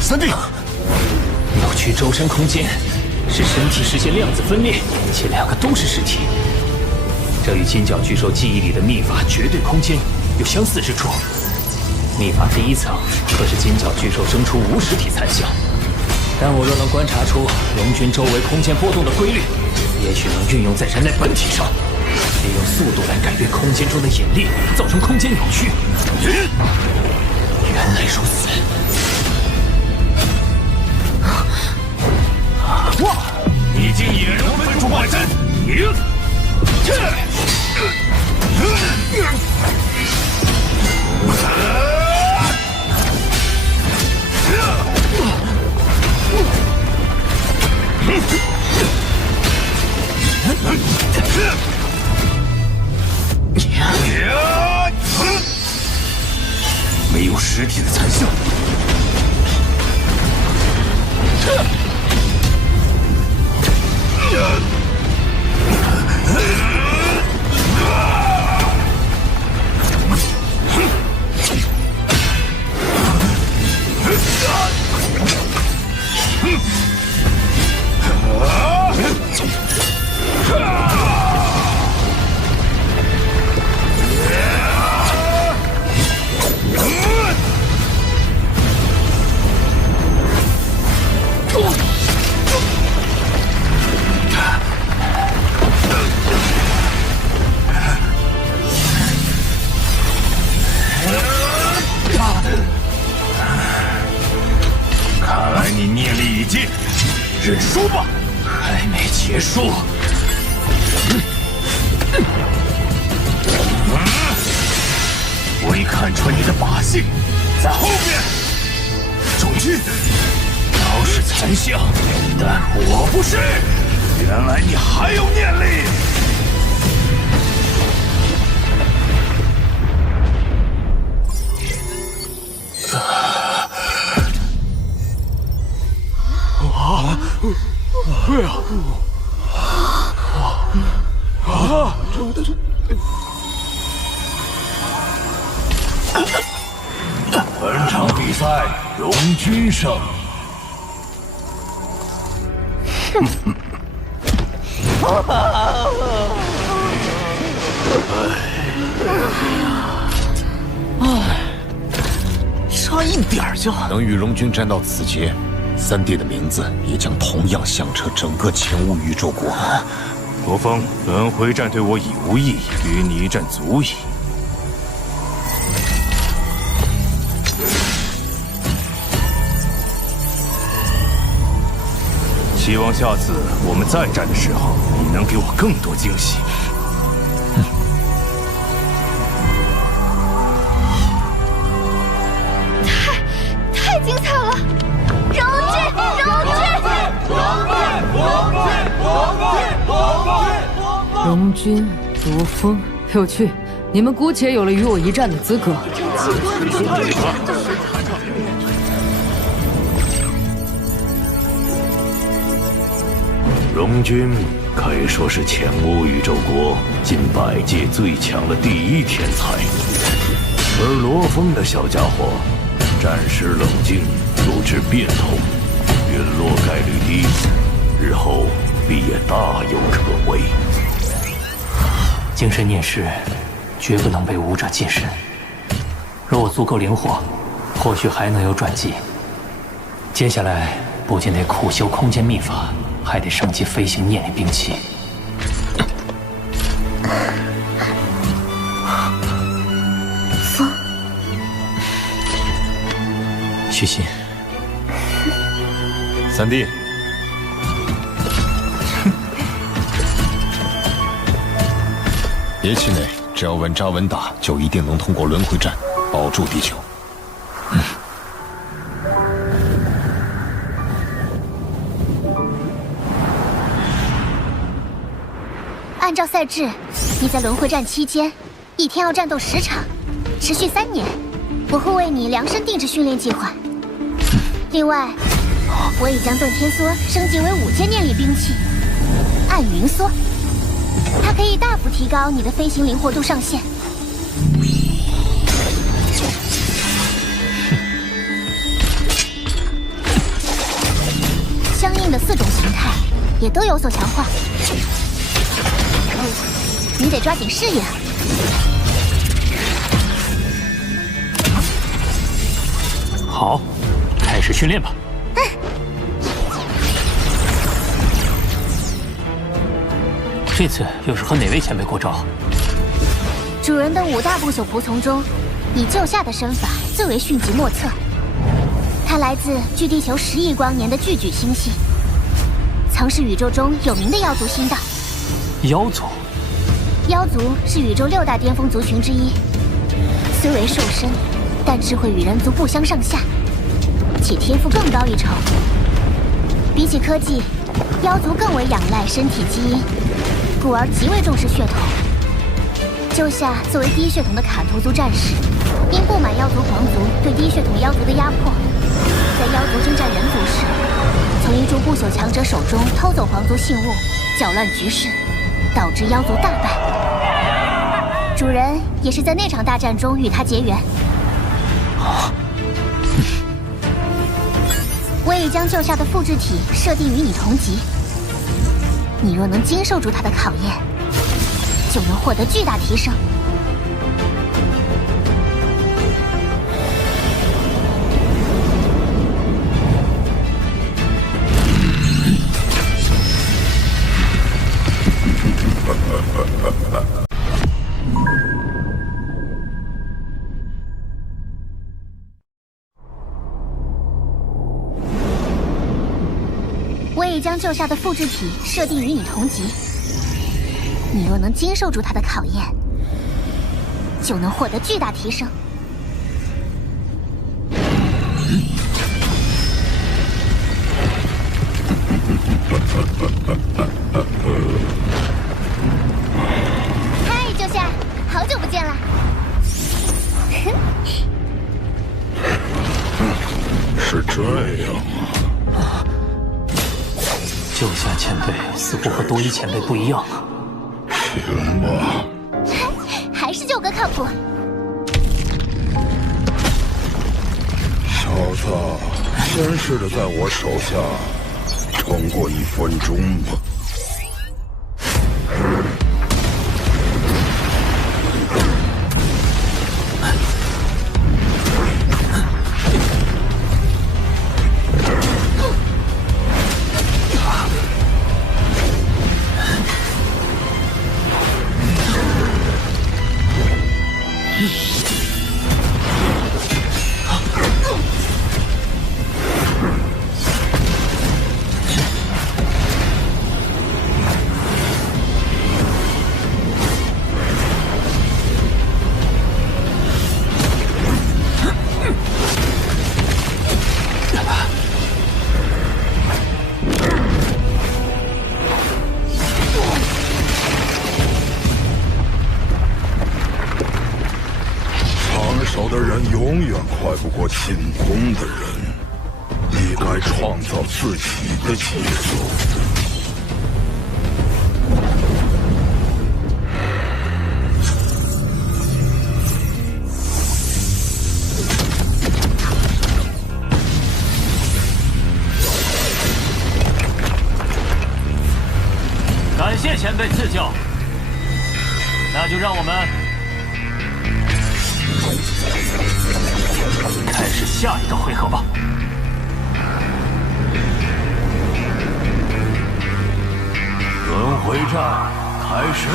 三弟，扭曲周身空间，使身体实现量子分裂，且2个都是实体。这与金角巨兽记忆里的秘法绝对空间有相似之处。秘法第1层可使金角巨兽生出无实体残像，但我若能观察出龙君周围空间波动的规律，也许能运用在人类本体上，利用速度来改变空间中的引力，造成空间扭曲。原来如此。哇！你竟也能分出幻身！没有实体的残像。看来你念力已尽，认输吧。还没结束。我已看穿你的把戏，在后面。重击，都是残像，但我不是。原来你还有念力。对啊！本场比赛荣军胜。差一点就能与荣军战到此劫。三弟的名字也将同样响彻整个前无宇宙国。罗峰，轮回战对我已无意义，与你一战足矣。希望下次我们再战的时候，你能给我更多惊喜。太精彩了！荣军、罗峰，有趣。你们姑且有了与我一战的资格。荣军可以说是前无宇宙国近100届最强的第一天才，而罗峰的小家伙，暂时冷静，素质变通，陨落概率低，日后必也大有可为。精神念世，绝不能被武者近身。若我足够灵活，或许还能有转机。接下来不仅得苦修空间秘法，还得升级飞行念力兵器。风，虚心，三弟，别气馁，只要稳扎稳打，就一定能通过轮回战，保住地球。按照赛制，你在轮回战期间，一天要战斗10场，持续3年。我会为你量身定制训练计划。另外，我已将盾天梭升级为5阶念力兵器——暗云梭，它可以大幅提高你的飞行灵活度上限。相应的4种形态也都有所强化。你得抓紧视野。好，开始训练吧。这次又是和哪位前辈过招？主人的5大不朽仆从中，以救下的身法最为迅疾莫测。它来自距地球10亿光年的巨矩星系，曾是宇宙中有名的妖族星道。妖族，妖族是宇宙6大巅峰族群之一，虽为兽身，但智慧与人族不相上下，且天赋更高一筹。比起科技，妖族更为仰赖身体基因，故而极为重视血统。救下作为低血统的卡图族战士，因不满妖族皇族对低血统妖族的压迫，在妖族征战人族时，从一众不朽强者手中偷走皇族信物，搅乱局势，导致妖族大败。主人也是在那场大战中与他结缘。我已将救下的复制体设定与你同级，你若能经受住他的考验，就能获得巨大提升。我已将救下的复制体设定与你同级，你若能经受住他的考验，就能获得巨大提升。嗨，救下，好久不见了。是这样啊。救下前辈似乎和多一前辈不一样啊。行吧，还是舅哥靠谱。小子，先试着在我手下撑过1分钟吧。永远快不过进攻的人。你该创造自己的节奏。感谢前辈赐教，那就让我们开始下一个回合吧。轮回战开始。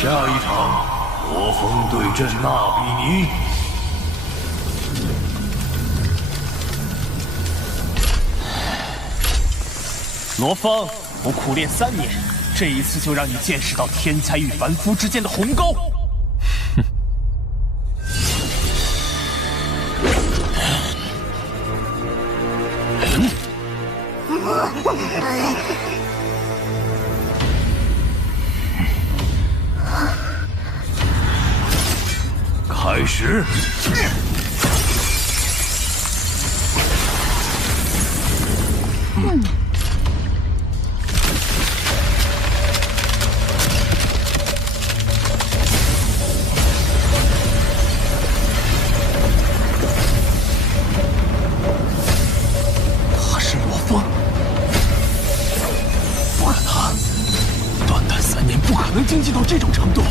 下一场，罗峰对阵纳比尼。罗峰，我苦练3年，这一次就让你见识到天才与凡夫之间的鸿沟。开始。他是罗峰，不可能，短短3年不可能精进到这种程度。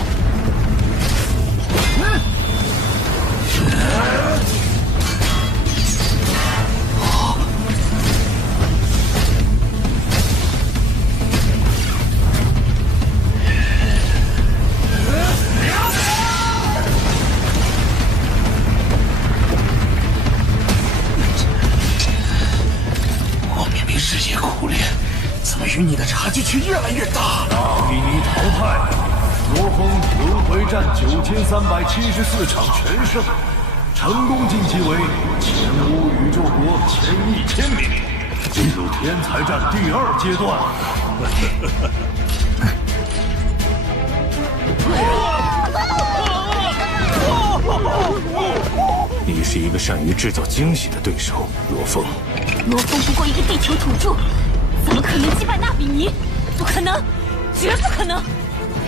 与你的差距却越来越大。纳比尼淘汰，罗峰轮回战9374场全胜，成功晋级为前5宇宙国前1000名，进入天才战第2阶段。你是一个善于制造惊喜的对手，罗峰。罗峰不过一个地球土著，怎么可能击败纳比尼？不可能，绝不可能！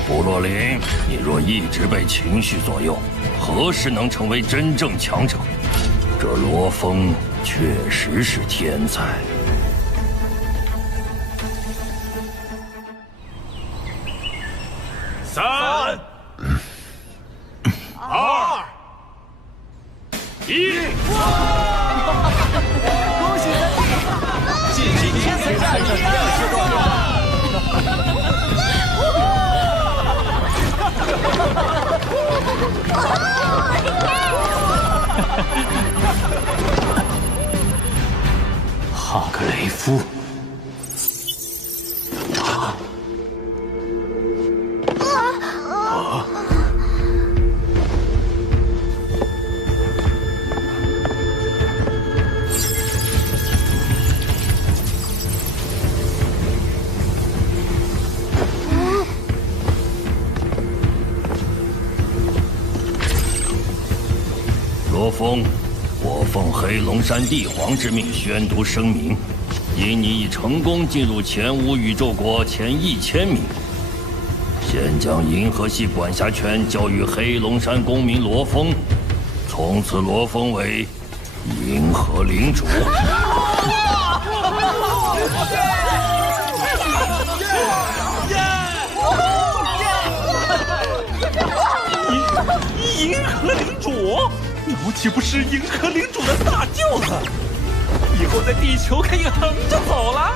布洛林，你若一直被情绪左右，何时能成为真正强者？这罗峰确实是天才。3、2、1，恭喜晋级天才战第2阶段。哈格雷夫，罗峰，我奉黑龙山帝皇之命宣读声明，因你已成功进入前5宇宙国前1000名，现将银河系管辖权交予黑龙山公民罗峰，从此罗峰为银河领主。银河领主，我岂不是银河领主的大舅子？以后在地球可以横着走了。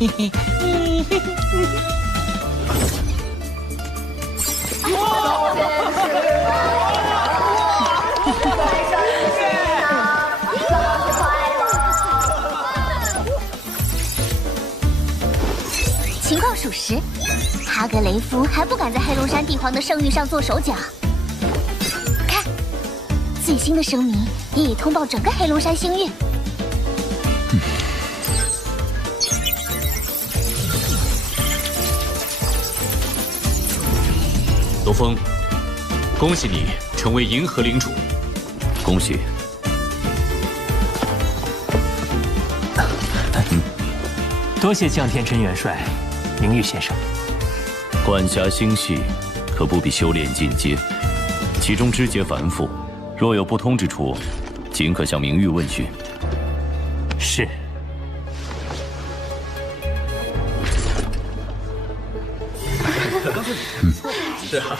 情况属实，哈格雷夫还不敢在黑龙山帝皇的圣域上做手脚。看，最新的声明也已通报整个黑龙山星域。罗峰，恭喜你成为银河领主。恭喜。多谢降天真元帅，明玉先生。管辖星系，可不比修炼进阶，其中枝节繁复，若有不通之处，尽可向明玉问询。是。是啊。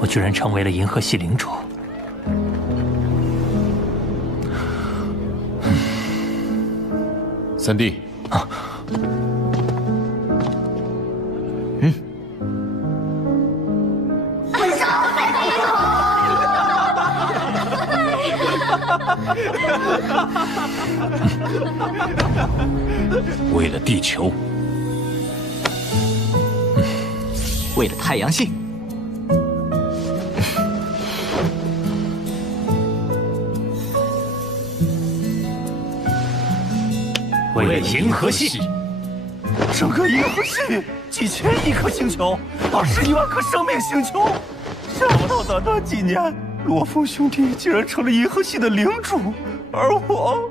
我居然成为了银河系领主。三弟，为了地球，为了太阳系，为了银河系，整个银河系几千亿颗星球，21万颗生命星球，想不到短短几年，罗峰兄弟竟然成了银河系的领主，而我。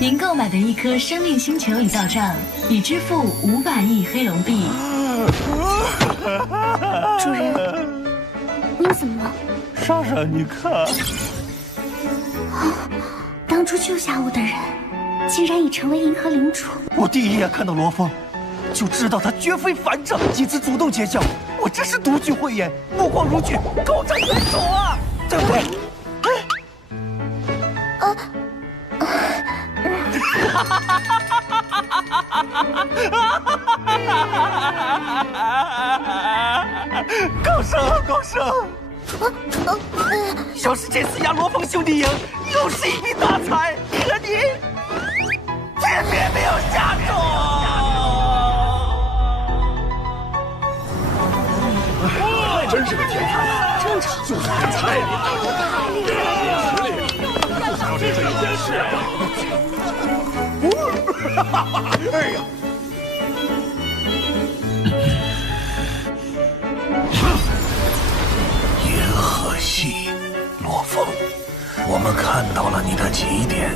您购买的一颗生命星球已到账，已支付500亿黑龙币。主人，你怎么了？莎莎，你看，当初救下我的人，竟然已成为银河领主。我第一眼看到罗峰，就知道他绝非凡者。几次主动结交，我真是独具慧眼，目光如炬，高瞻远瞩啊，对不对？高升，高升！要是这次压罗峰兄弟赢，又是一笔大财，可你偏偏没有下手。真是个天才，正常，就是个太厉害了，太厉害了！要这一件事啊！哎呀！银河系，罗峰，我们看到了你的起点，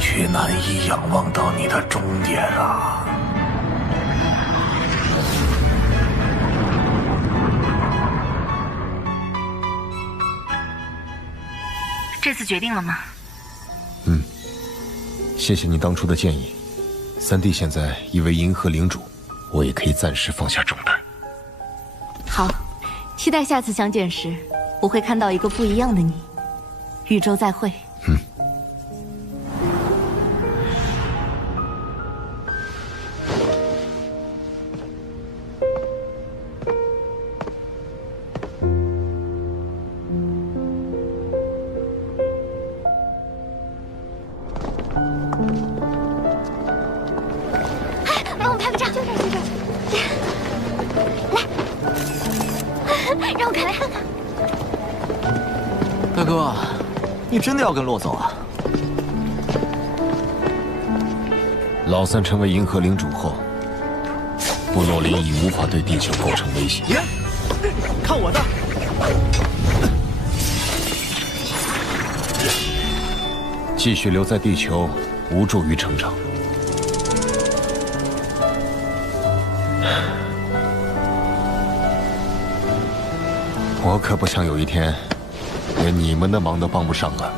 却难以仰望到你的终点啊！这次决定了吗？谢谢你当初的建议。三弟现在已为银河领主，我也可以暂时放下重担。好，期待下次相见时，我会看到一个不一样的你。宇宙再会。帮我拍个照，就在来，让我看看。大哥，你真的要跟洛走啊？老三成为银河领主后，部落林已无法对地球构成威胁。看我的！继续留在地球，无助于成长。我可不想有一天，连你们的忙都帮不上了。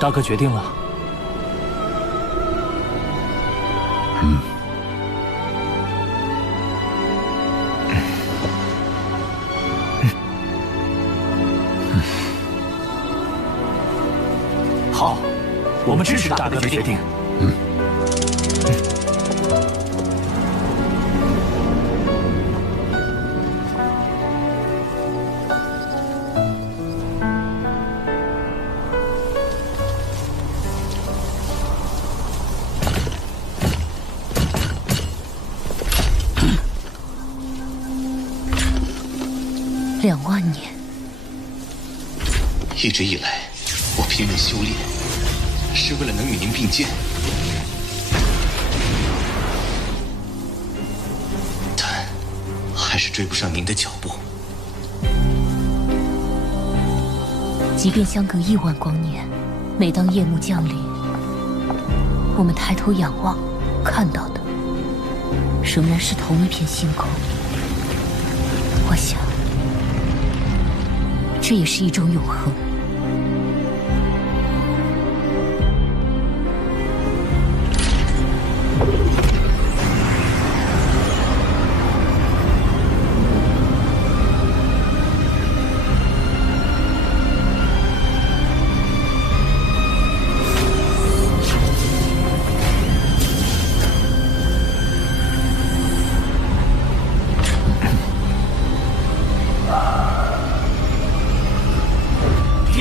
大哥决定了。好，我们支持大哥的决定。2万年，一直以来，我拼命修炼，是为了能与您并肩。但还是追不上您的脚步。即便相隔1万光年，每当夜幕降临，我们抬头仰望，看到的仍然是同一片星空。我想，这也是一种永恒。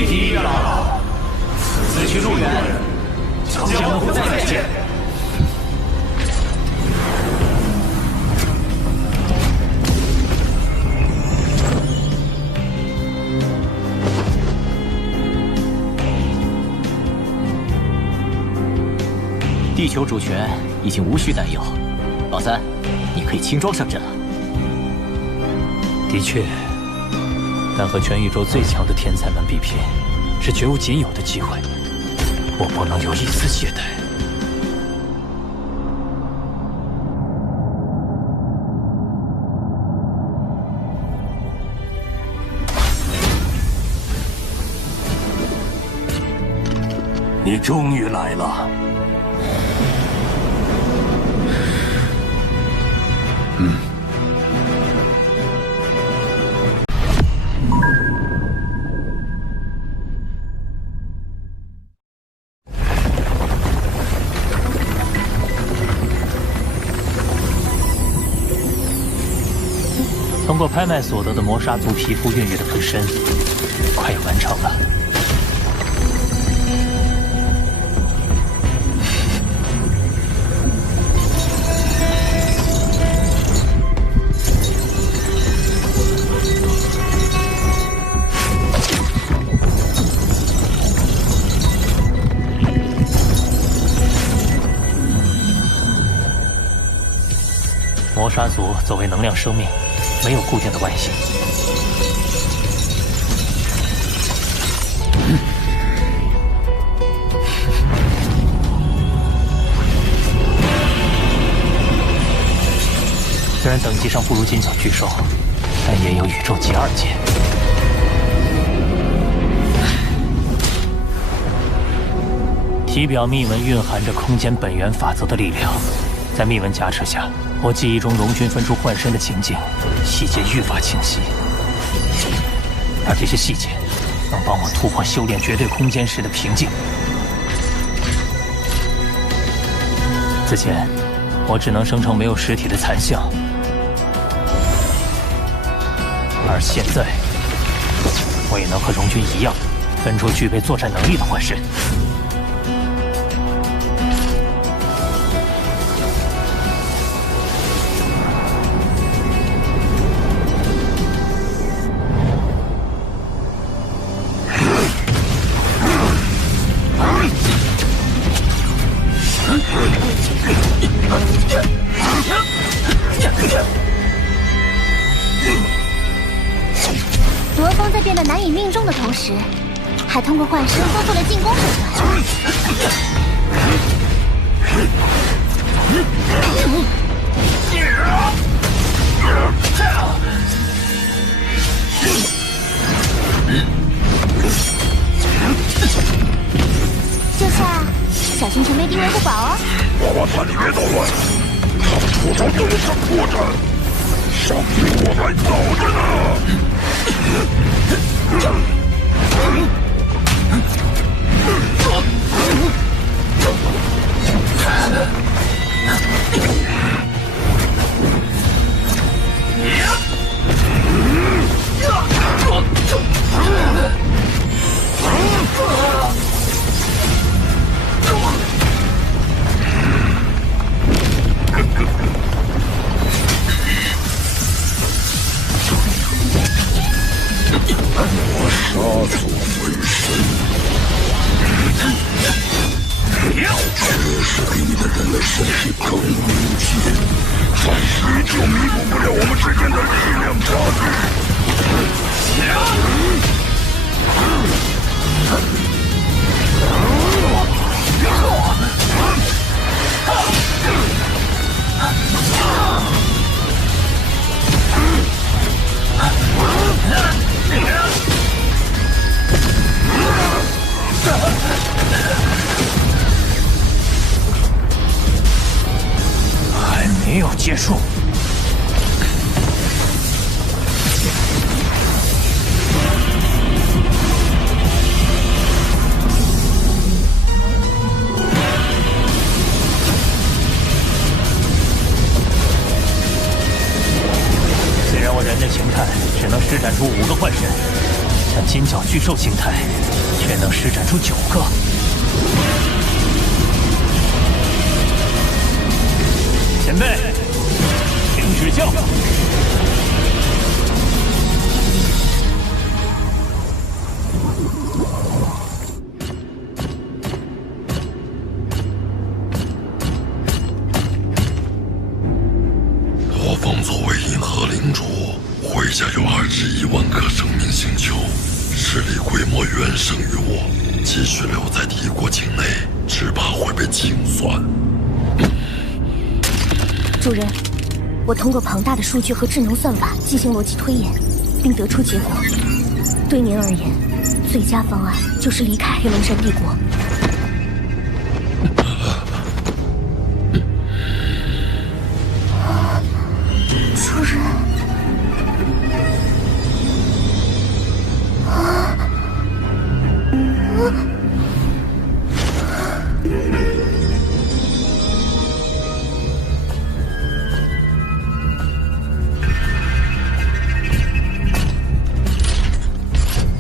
第一大佬，此去路远，江湖再见。地球主权已经无需担忧，老三，你可以轻装上阵了。的确，但和全宇宙最强的天才们比拼，是绝无仅有的机会，我不能有一丝懈怠。你终于来了。通过拍卖所得的魔杀族皮肤孕育的分身，快要完成了。魔杀族作为能量生命，没有固定的外形。虽然等级上不如金角巨兽，但也有宇宙级2阶。体表密纹蕴含着空间本源法则的力量，在密纹加持下，我记忆中龙君分出换身的情景，细节愈发清晰。而这些细节能帮我突破修炼绝对空间时的瓶颈。此前，我只能生成没有实体的残像，而现在，我也能和龙君一样，分出具备作战能力的幻身。罗峰在变得难以命中的同时，还通过幻身丰富了进攻手段。这下小心成为敌人不保哦。娃娃团，你别捣乱，他们出招都是破绽，伤比我还早着呢。我杀足回身，这是比你的人类身体更敏捷，暂时就弥补不了我们之间的力量差距。还没有结束。虽然我人类形态只能施展出5个幻身，但金角巨兽形态却能施展出9个。前辈，请指教。罗峰作为银河领主，麾下有21万颗生命星球，势力规模远胜于我。继续留在帝国境内，只怕会被清算。主人，我通过庞大的数据和智能算法进行逻辑推演，并得出结果。对您而言，最佳方案就是离开黑龙山帝国。主人，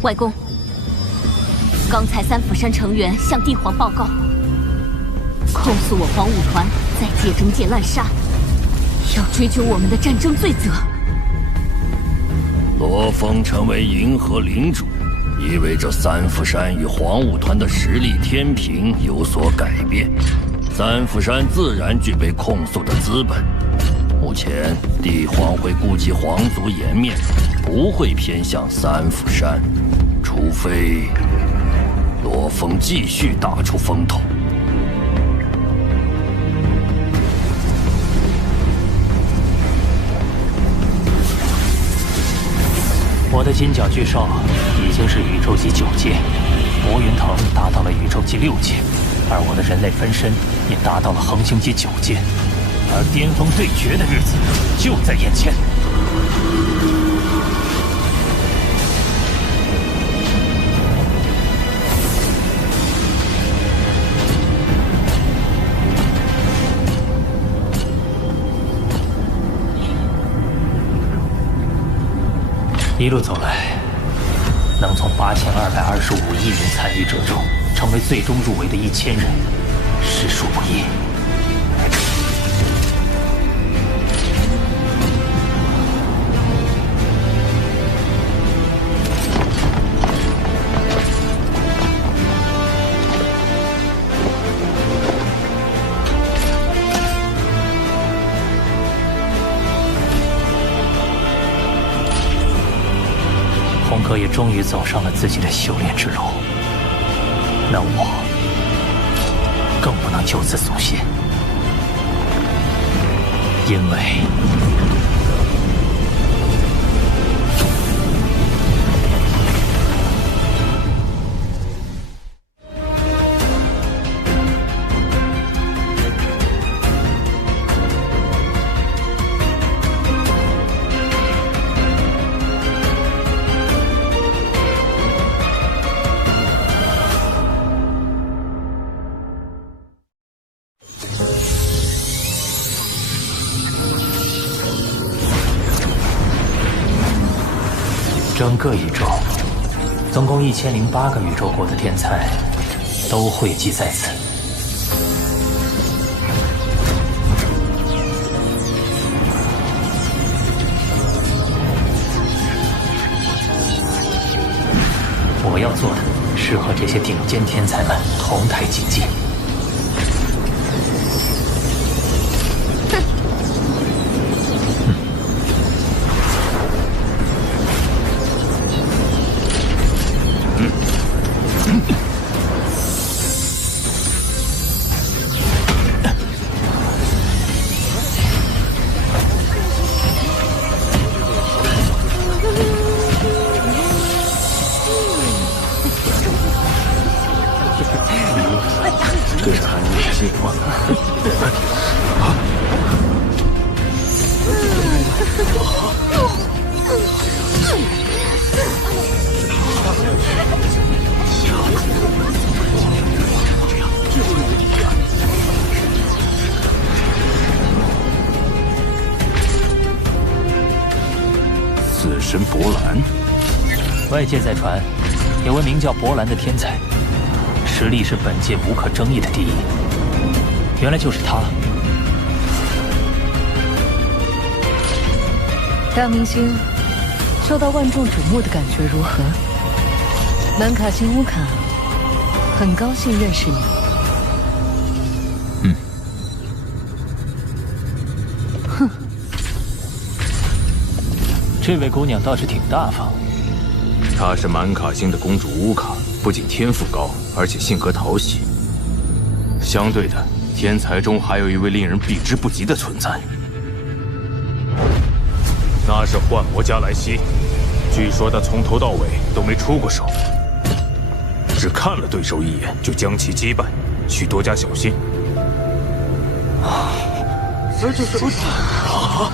外公，刚才三府山成员向帝皇报告，控诉我黄武团在界中界滥杀，要追究我们的战争罪责。罗峰成为银河领主，意味着三府山与黄武团的实力天平有所改变，三府山自然具备控诉的资本。目前帝皇会顾及皇族颜面，不会偏向三府山，除非罗峰继续打出风头。我的金角巨兽已经是宇宙级9阶，魔云腾达到了宇宙级6阶，而我的人类分身也达到了恒星级9阶，而巅峰对决的日子就在眼前。一路走来，能从8225亿人参与者中成为最终入围的1000人，实属不易。红哥也终于走上了自己的修炼之路，那我更不能就此松懈。因为整个宇宙，总共1008个宇宙国的天才，都汇集在此。我要做的是和这些顶尖天才们同台竞技。这是韩女计划。死神博兰，外界在传，有位名叫博兰的天才，实力是本界无可争议的第一。原来就是他。大明星，受到万众瞩目的感觉如何？南卡星乌卡，很高兴认识你。哼，这位姑娘倒是挺大方。她是满卡星的公主乌卡，不仅天赋高，而且性格讨喜。相对的，天才中还有一位令人避之不及的存在，那是幻魔加莱西。据说他从头到尾都没出过手，只看了对手一眼就将其击败，需多加小心。这就是啊！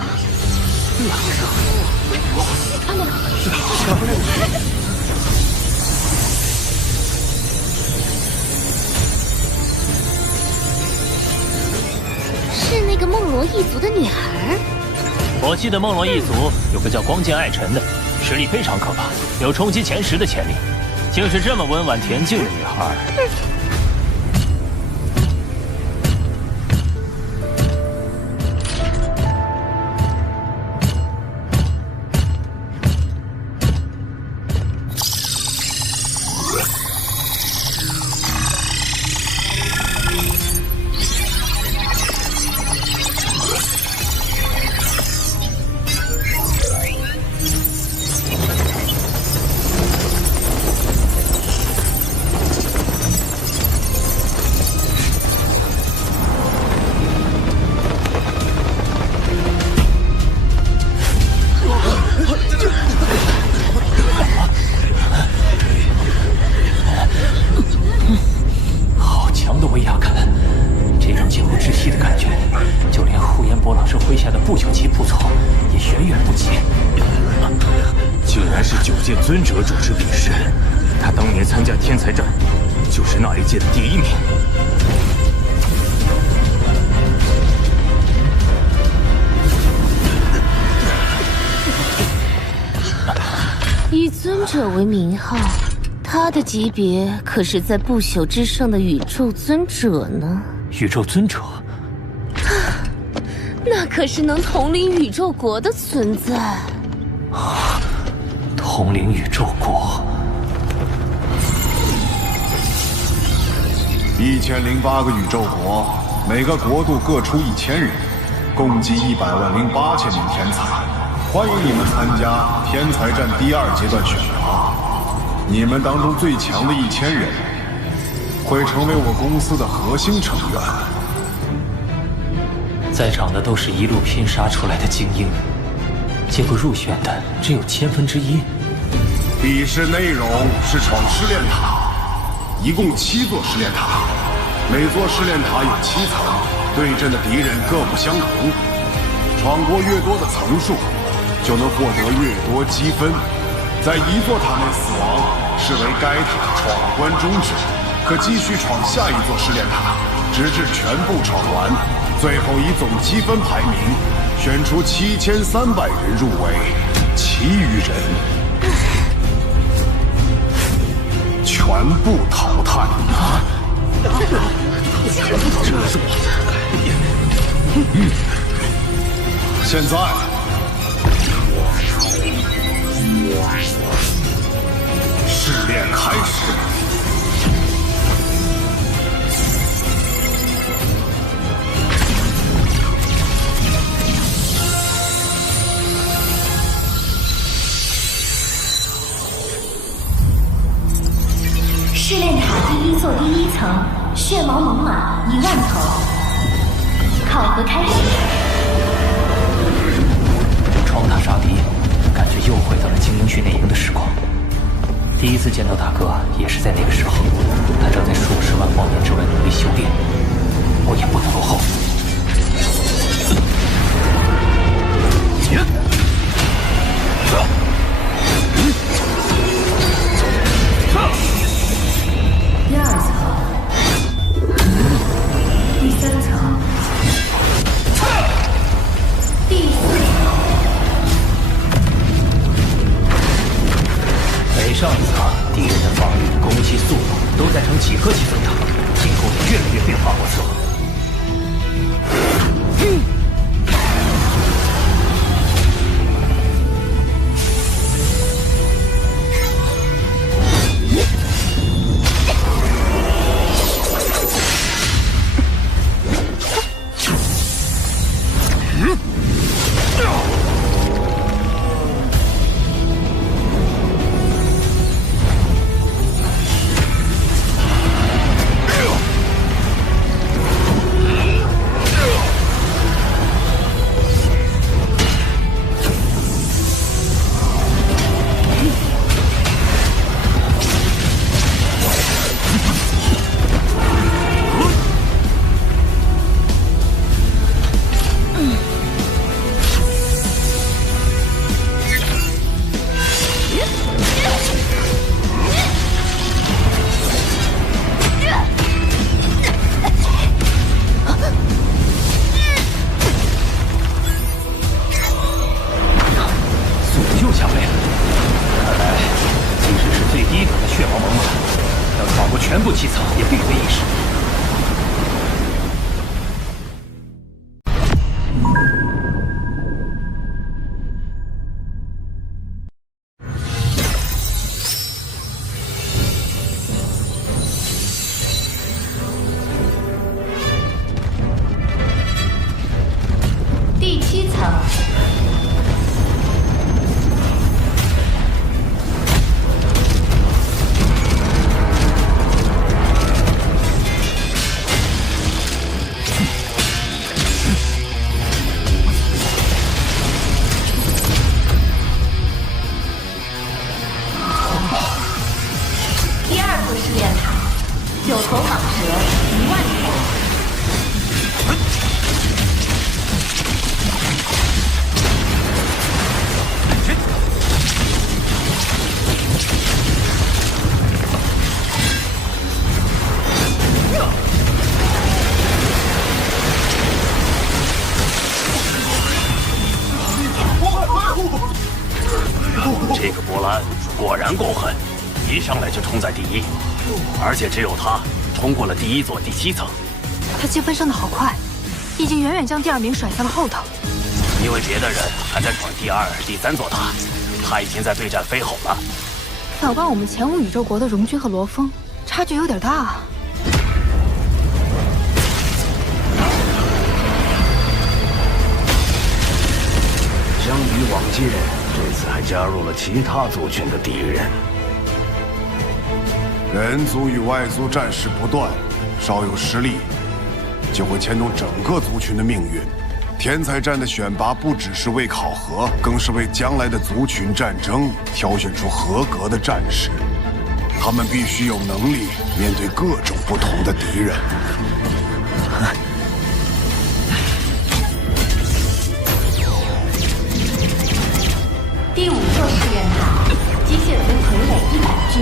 是那个梦罗一族的女孩。我记得梦罗一族有个叫光剑爱臣的，实力非常可怕，有冲击前10的潜力。竟是这么温婉恬静的女孩。尊者主持比试，他当年参加天才战，就是那一届的第1名。以尊者为名号，他的级别可是在不朽之上的宇宙尊者呢。宇宙尊者，那可是能统领宇宙国的存在。统领宇宙国，1008个宇宙国，每个国度各出1000人，共计1008000名天才。欢迎你们参加天才战第2阶段选拔。你们当中最强的1000人，会成为我公司的核心成员。在场的都是一路拼杀出来的精英，结果入选的只有1/1000。比试内容是闯试炼塔，一共7座试炼塔，每座试炼塔有7层，对阵的敌人各不相同。闯过越多的层数，就能获得越多积分。在一座塔内死亡，视为该塔闯关终止，可继续闯下一座试炼塔，直至全部闯完。最后以总积分排名选出7300人入围，其余人全部淘汰。现在，试炼开始。试炼塔第1座第1层，血毛猛犸1万头。考核开始。闯塔杀敌，感觉又回到了精英训练营的时光。第一次见到大哥也是在那个时候，他正在数10万光年之外努力修炼，我也不能落后。第2层，第3层，第4层。每上一层，敌人的防御、攻击速度都在呈几何级增长，进攻也越来越变化莫测。全部7层也并非易事。第7层。9头蟒蛇1万头。这个波兰果然够狠，一上来就冲在第一。而且只有他冲过了第1座第7层，他积分升得好快，已经远远将第2名甩在了后头。因为别的人还在闯第2、第3座塔，他已经在对战飞吼了。反观我们前5宇宙国的荣军和罗峰，差距有点大啊。相比往届，这次还加入了其他族群的敌人。人族与外族战事不断，稍有失利，就会牵动整个族群的命运。天才战的选拔不只是为考核，更是为将来的族群战争挑选出合格的战士。他们必须有能力面对各种不同的敌人。第5座试验塔，机械族傀儡100具。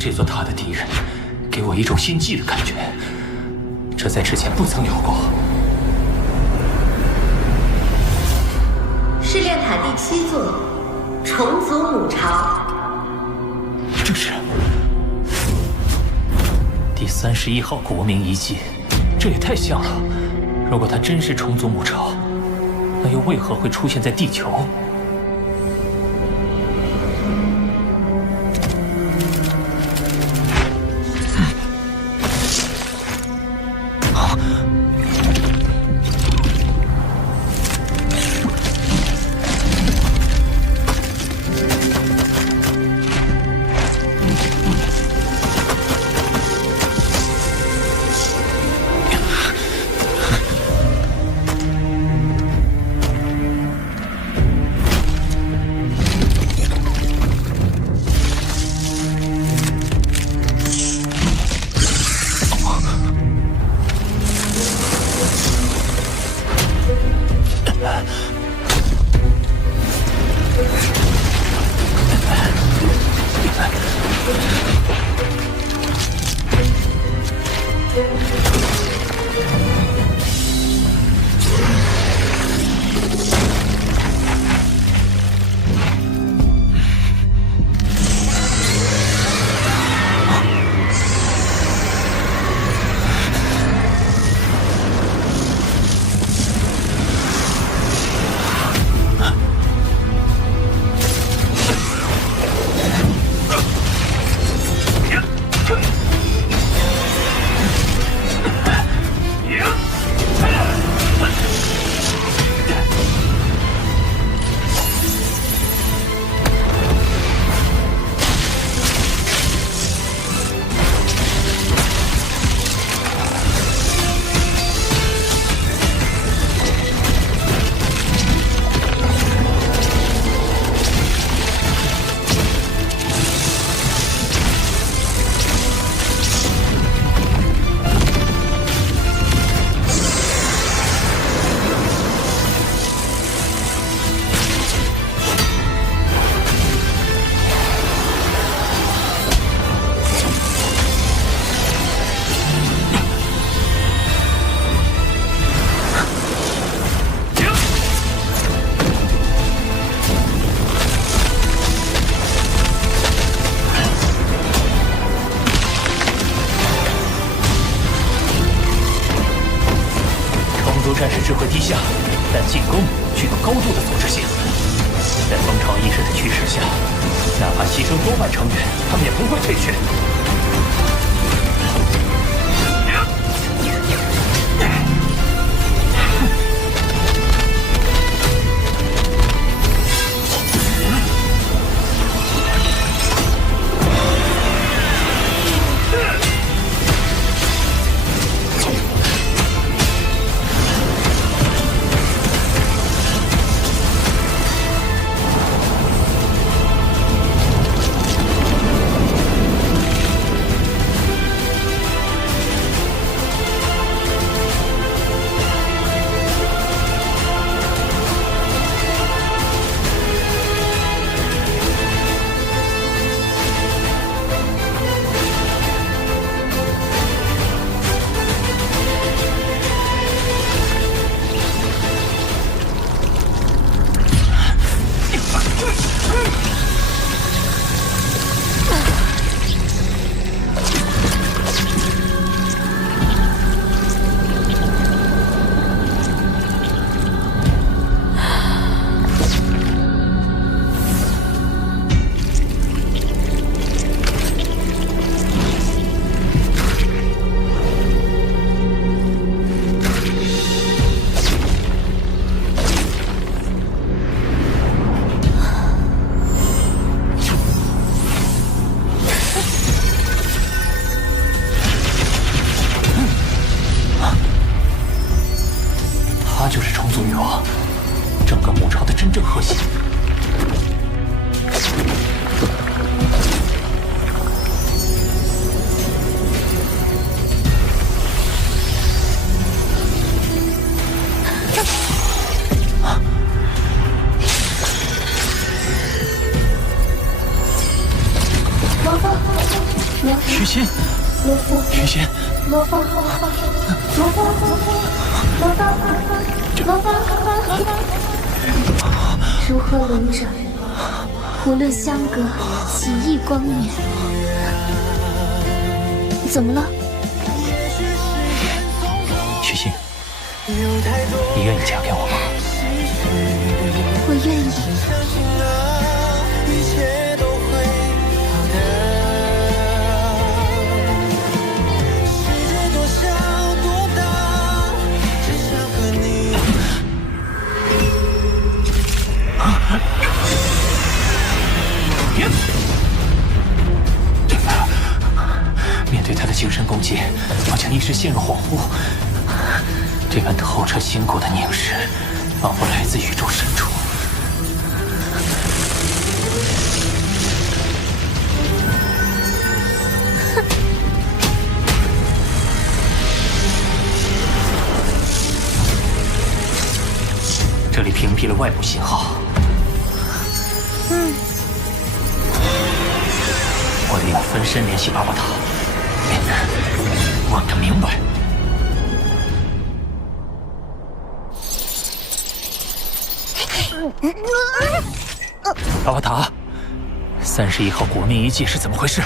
这座塔的敌人给我一种心悸的感觉，这在之前不曾有过。试炼塔第7座，重组母巢。这是第31号国民遗迹，这也太像了。如果它真是重组母巢，那又为何会出现在地球？战士智慧低下，但进攻具有高度的组织性。在蜂巢意识的驱使下，哪怕牺牲多万成员，他们也不会退却。许仙，许仙，罗峰，如何轮转？无论相隔几亿光年。怎么了？许仙，你愿意嫁给我吗？我愿意。面对他的精神攻击，我竟一时陷入恍惚。这般透彻心骨的凝视，仿佛来自宇宙深处。这里屏蔽了外部信号。我得用分身联系巴巴塔，问个明白。巴巴塔，31号国命遗迹是怎么回事？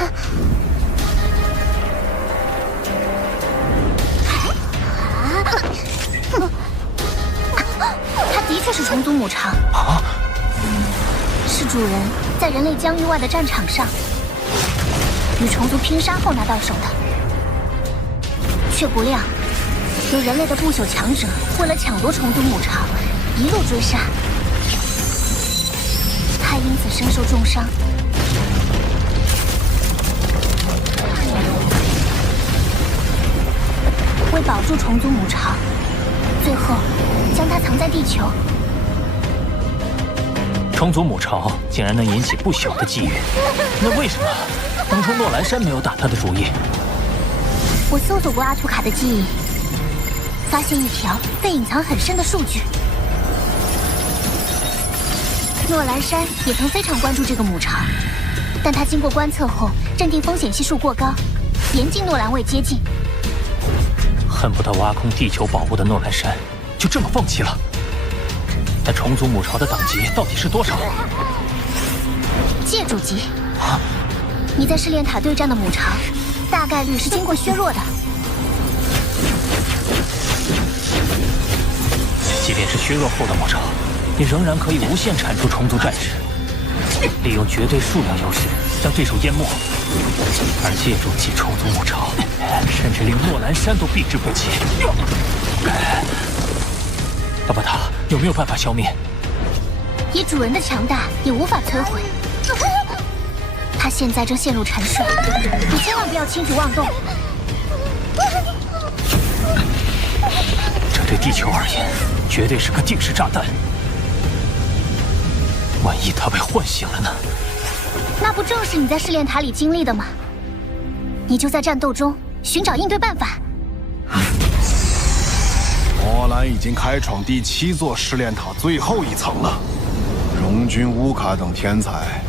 它的确是虫族母巢，是主人在人类疆域外的战场上与虫族拼杀后拿到手的，却不料由人类的不朽强者为了抢夺虫族母巢，一路追杀，他因此身受重伤。为保住虫族母巢，最后将它藏在地球。虫族母巢竟然能引起不小的觊觎，那为什么当初诺兰山没有打他的主意？我搜索过阿图卡的记忆，发现一条被隐藏很深的数据。诺兰山也曾非常关注这个母巢，但他经过观测后认定风险系数过高，严禁诺兰卫接近。恨不得挖空地球保护的诺兰山就这么放弃了。那虫族母巢的等级到底是多少？界主级。你在试炼塔对战的母巢，大概率是经过削弱的。即便是削弱后的母巢，你仍然可以无限产出虫族战士，利用绝对数量优势将对手淹没，而借助其虫族母巢，甚至令莫兰山都避之不及。巴巴塔有没有办法消灭？以主人的强大也无法摧毁。他现在正陷入沉睡，你千万不要轻举妄动。这对地球而言，绝对是个定时炸弹。万一他被唤醒了呢？那不正是你在试炼塔里经历的吗？你就在战斗中寻找应对办法。魔兰已经开创第7座试炼塔最后一层了，荣军、乌卡等天才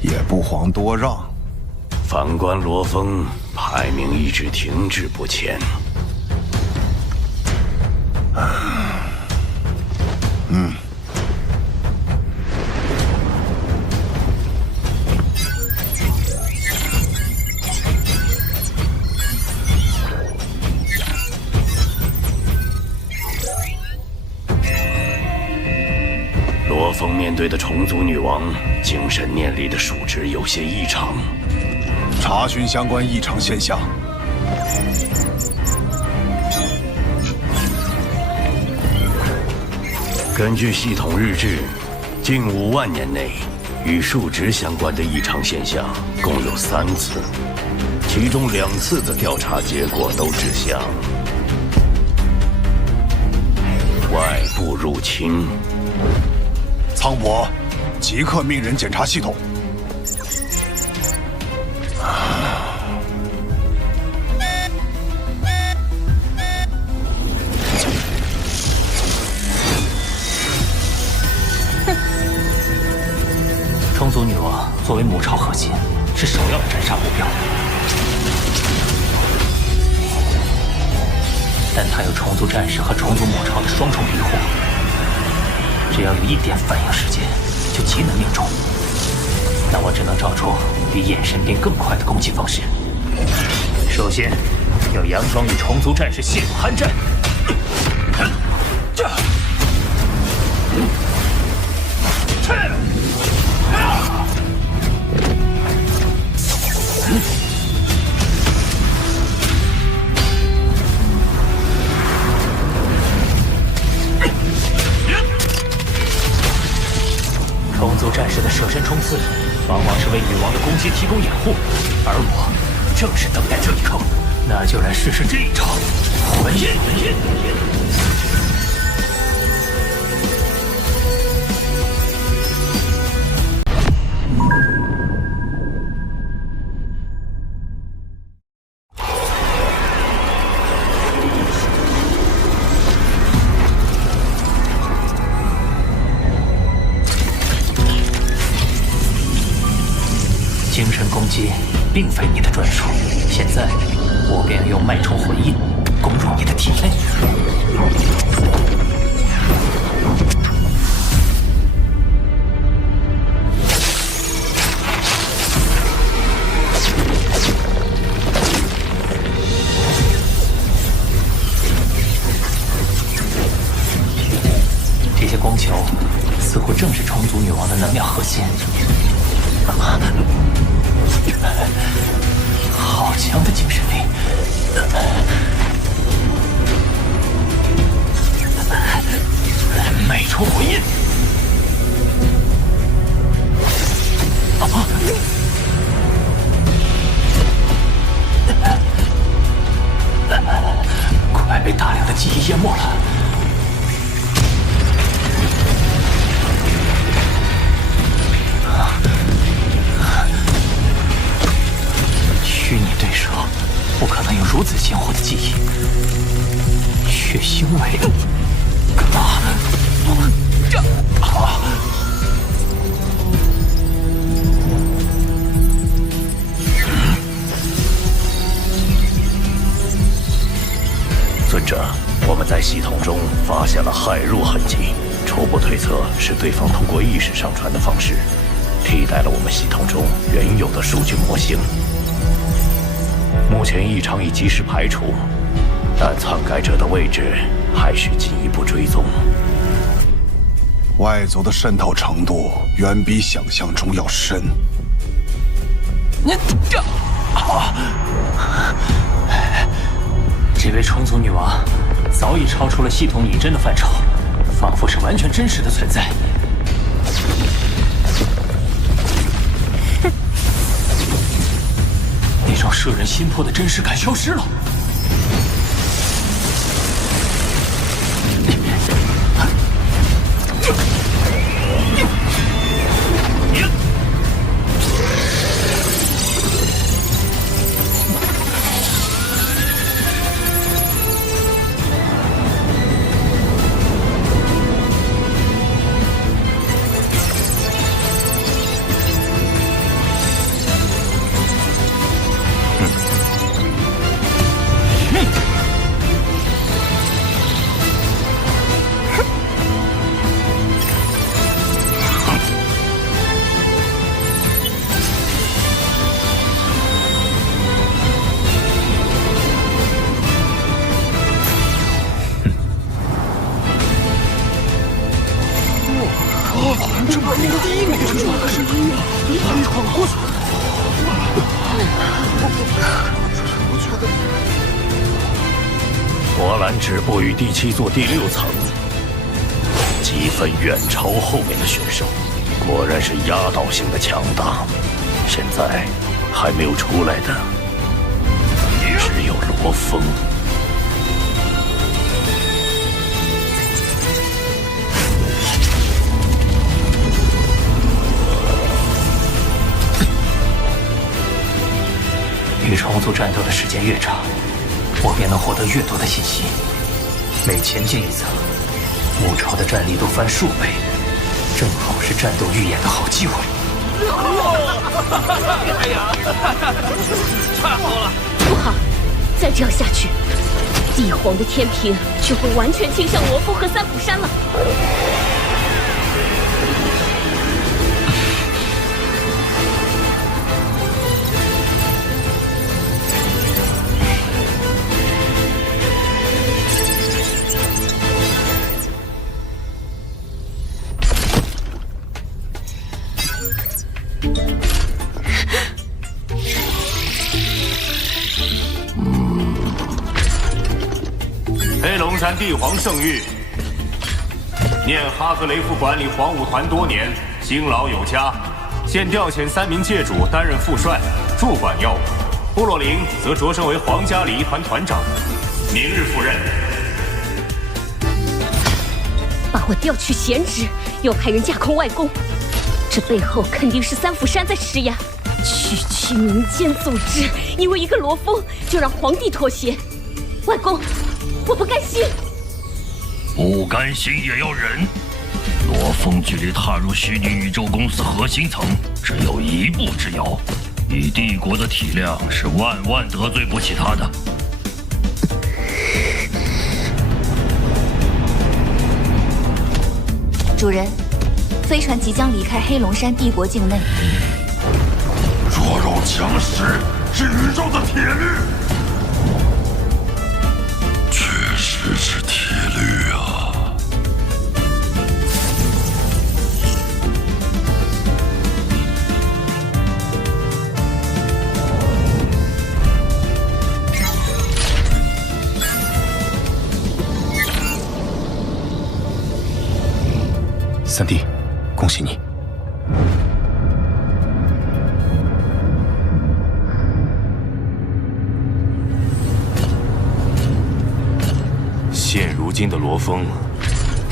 也不遑多让。反观罗峰，排名一直停滞不前。罗峰面对的虫族女王精神念力的数值有些异常，查询相关异常现象。根据系统日志，近5万年内与数值相关的异常现象共有3次，其中2次的调查结果都指向外部入侵。苍伯，即刻命人检查系统。虫族女王作为母巢核心，是首要的斩杀目标。但她有虫族战士和虫族母巢的双重庇护，只要有一点反应时间，就极能命中。那我只能找出比眼神兵更快的攻击方式。首先，要佯装与虫族战士陷入酣战。虫族战士的舍身冲刺，往往是为女王的攻击提供掩护，而我正是等待这一刻。那就来试试这一招，魂印。精神攻击并非你的专属，现在我便要用脉冲魂印攻入你的体内。这些光球似乎正是虫族女王的能量核心。好强的精神力！脉冲魂印！快被大量的记忆淹没了。虚拟对手不可能有如此鲜活的记忆，血腥味。尊者，我们在系统中发现了骇入痕迹，初步推测是对方通过意识上传的方式，替代了我们系统中原有的数据模型。目前异常已及时排除，但篡改者的位置还需进一步追踪。外族的渗透程度远比想象中要深。这位虫族女王早已超出了系统拟真的范畴，仿佛是完全真实的存在。那种摄人心魄的真实感消失了。波兰止步于第7座第6层，积分远超后面的选手，果然是压倒性的强大。现在还没有出来的只有罗峰。与虫族战斗的时间越长，我便能获得越多的信息。每前进一层，母巢的战力都翻数倍，正好是战斗预演的好机会。哎呀，太好了！不好，再这样下去，帝皇的天平就会完全倾向罗峰和三府山了。黑龙山帝皇圣谕，念哈格雷夫管理黄武团多年，辛劳有加，现调遣3名界主担任副帅，驻管要务。部落灵则擢升为皇家礼仪团团长，明日赴任。把我调去闲职，又派人架空外公，这背后肯定是三府山在施压。区民间组织，因为一个罗峰就让皇帝妥协。外公，我不甘心。不甘心也要忍。罗峰距离踏入虚拟宇宙公司核心层只有一步之遥，以帝国的体量是万万得罪不起他的。主人，飞船即将离开黑龙山帝国境内。弱肉强食是宇宙的铁律，确实是铁律啊！三弟，恭喜你！现如今的罗峰，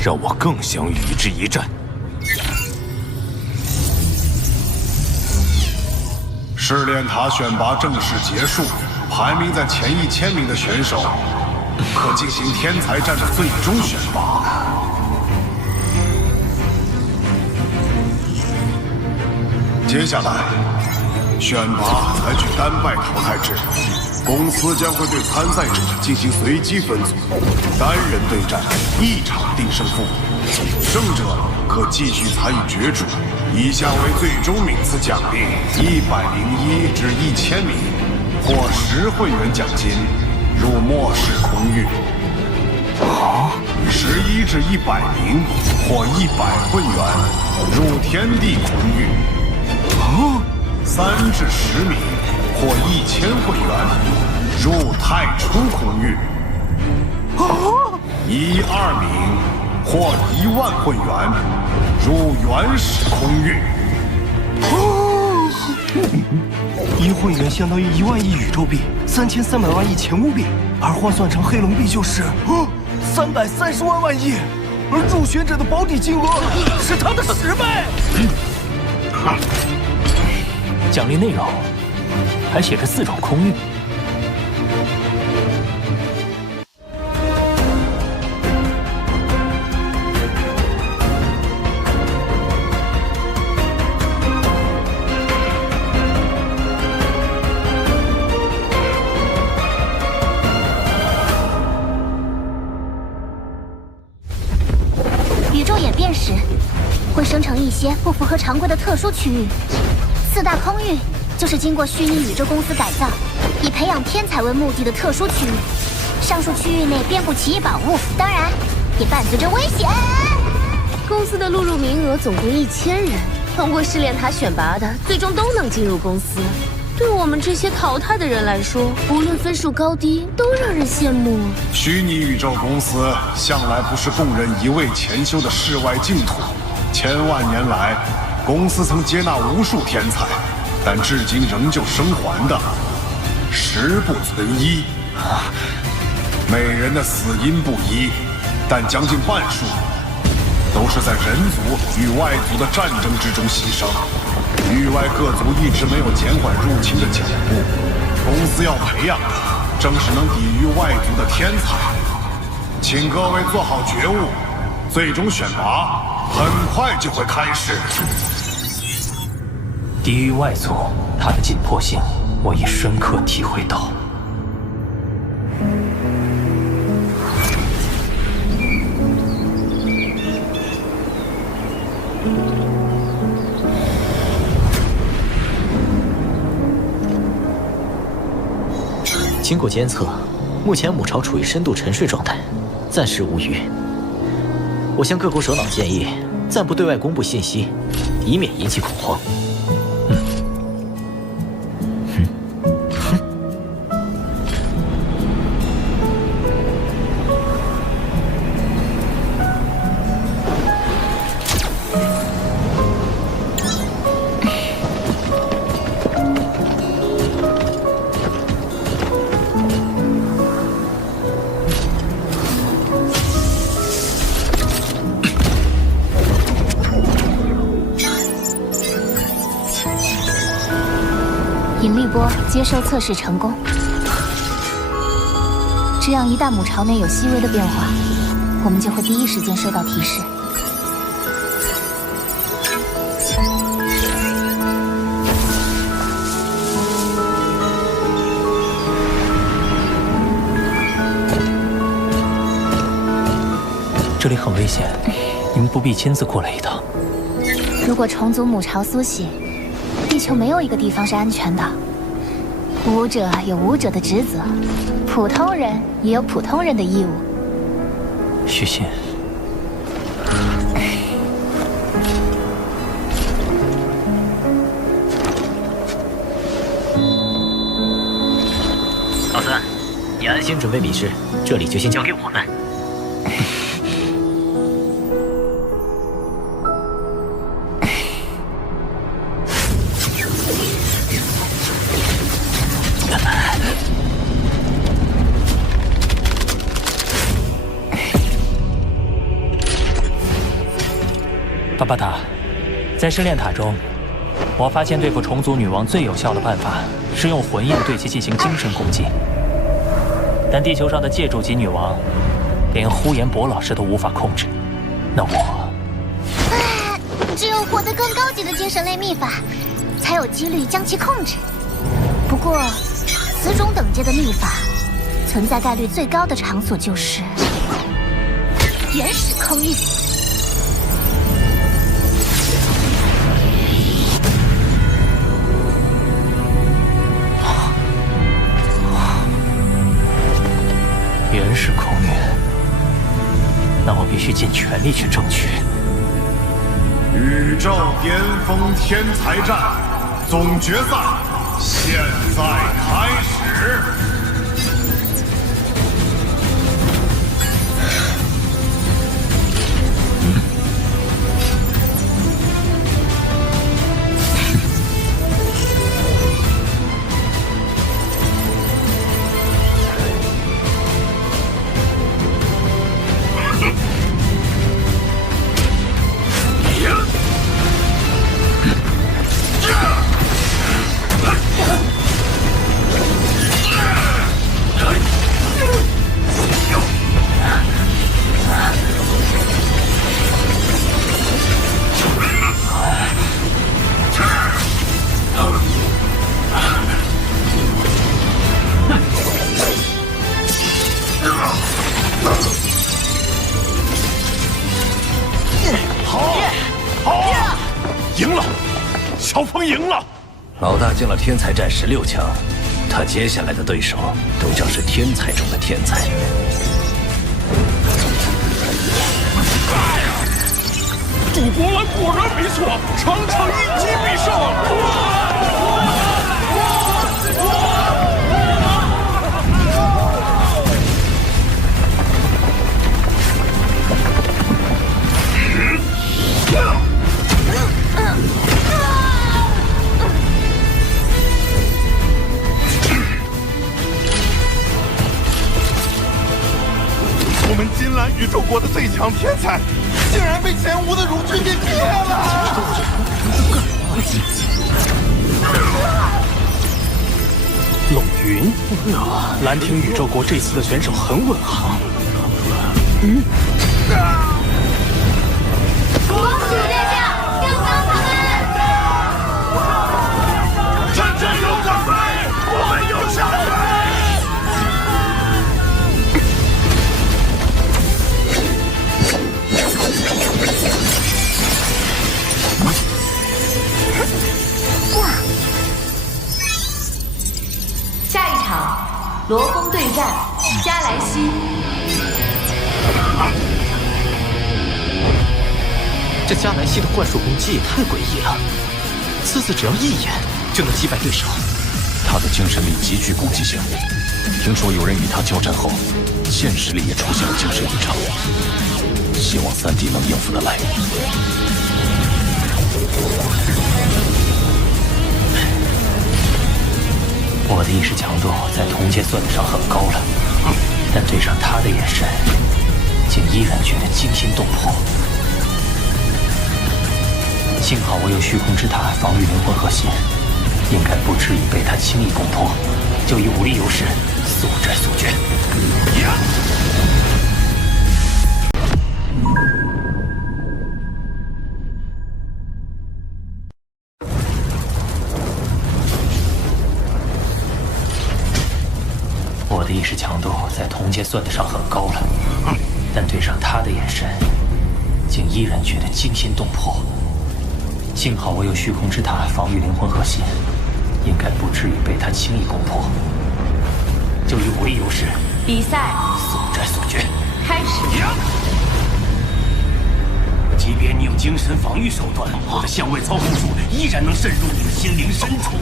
让我更想与之一战。试炼塔选拔正式结束，排名在前1000名的选手可进行天才战的最终选拔。接下来，选拔采取单败淘汰制，公司将会对参赛者进行随机分组，单人对战，1场定胜负，胜者可继续参与角逐。以下为最终名次奖励：101至1000名，获10会员奖金，入末世空域。11至100名或100会员入天地空域，3至10名或1000会员入太初空域，1、2名或10000会员入原始空域。1会员相当于1万亿宇宙币，3300万亿前物币，而换算成黑龙币就是330万万亿，而入选者的保底金额是他的10倍。奖励内容还写着4种空域。宇宙演变时，会生成一些不符合常规的特殊区域。4大空域就是经过虚拟宇宙公司改造，以培养天才为目的的特殊区域。上述区域内遍布奇异宝物，当然也伴随着危险。公司的录入名额总共1000人，通过试炼塔选拔的，最终都能进入公司。对我们这些淘汰的人来说，无论分数高低，都让人羡慕。虚拟宇宙公司向来不是供人一味潜修的世外净土，千万年来，公司曾接纳无数天才，但至今仍旧生还的10不存1。每人的死因不一，但将近半数都是在人族与外族的战争之中牺牲。域外各族一直没有减缓入侵的脚步，公司要培养的正是能抵御外族的天才。请各位做好觉悟，最终选拔很快就会开始。抵御外族，它的紧迫性我已深刻体会到。经过监测，目前母巢处于深度沉睡状态，暂时无虞。我向各国首脑建议，暂不对外公布信息，以免引起恐慌。引力波接收测试成功，这样一旦母巢内有细微的变化，我们就会第一时间收到提示。这里很危险，你们不必亲自过来一趟。如果重组母巢苏醒，地球没有一个地方是安全的。武者有武者的职责，普通人也有普通人的义务。许沁，老三，你安心准备比试，这里就先交给我们。巴巴塔，在试炼塔中，我发现对付虫族女王最有效的办法是用魂印对其进行精神攻击。但地球上的借助级女王，连呼延博老师都无法控制，那我……只有获得更高级的精神类秘法，才有几率将其控制。不过，此种等阶的秘法，存在概率最高的场所就是原始空域。原始空域，全力去争取。宇宙巅峰天才战总决赛现在开始。老大进了天才战16强，他接下来的对手都将是天才中的天才。赌博蓝果然没错，场场一击必胜。我们金兰宇宙国的最强天才，竟然被前无的如君给灭了！冷云，蓝亭宇宙国这次的选手很稳啊。公主殿下，刚刚他们！战争有广飞，我们有小飞。下一场，罗峰对战加莱西。这加莱西的幻术攻击也太诡异了，呲呲只要一眼就能击败对手。他的精神力极具攻击性，听说有人与他交战后，现实里也出现了精神异常。希望3弟能应付得来。我的意识强度在同阶算得上很高了，但对上他的眼神，竟依然觉得惊心动魄。幸好我有虚空之塔防御灵魂核心，应该不至于被他轻易攻破。就以武力优势，速战速决。我的意识强度在同阶算得上很高了，但对上他的眼神，竟依然觉得惊心动魄。幸好我有虚空之塔防御灵魂核心，应该不至于被他轻易攻破。就以武力优势，比赛速战速决，开始。即便你有精神防御手段，我的相位操控术依然能渗入你的心灵深处。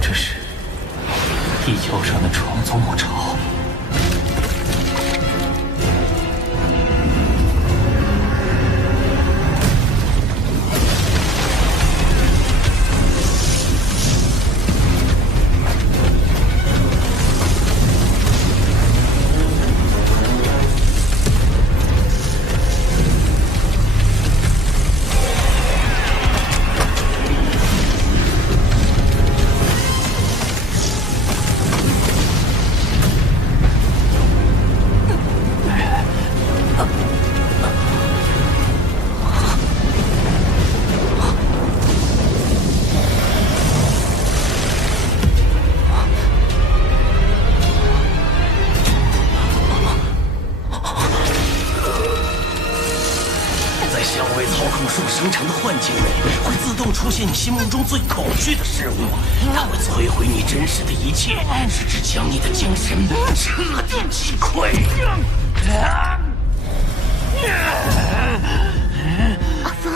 这是地球上的虫族母巢。现你心目中最恐惧的事物，它会摧毁你真实的一切，甚至将你的精神彻底击溃。阿峰，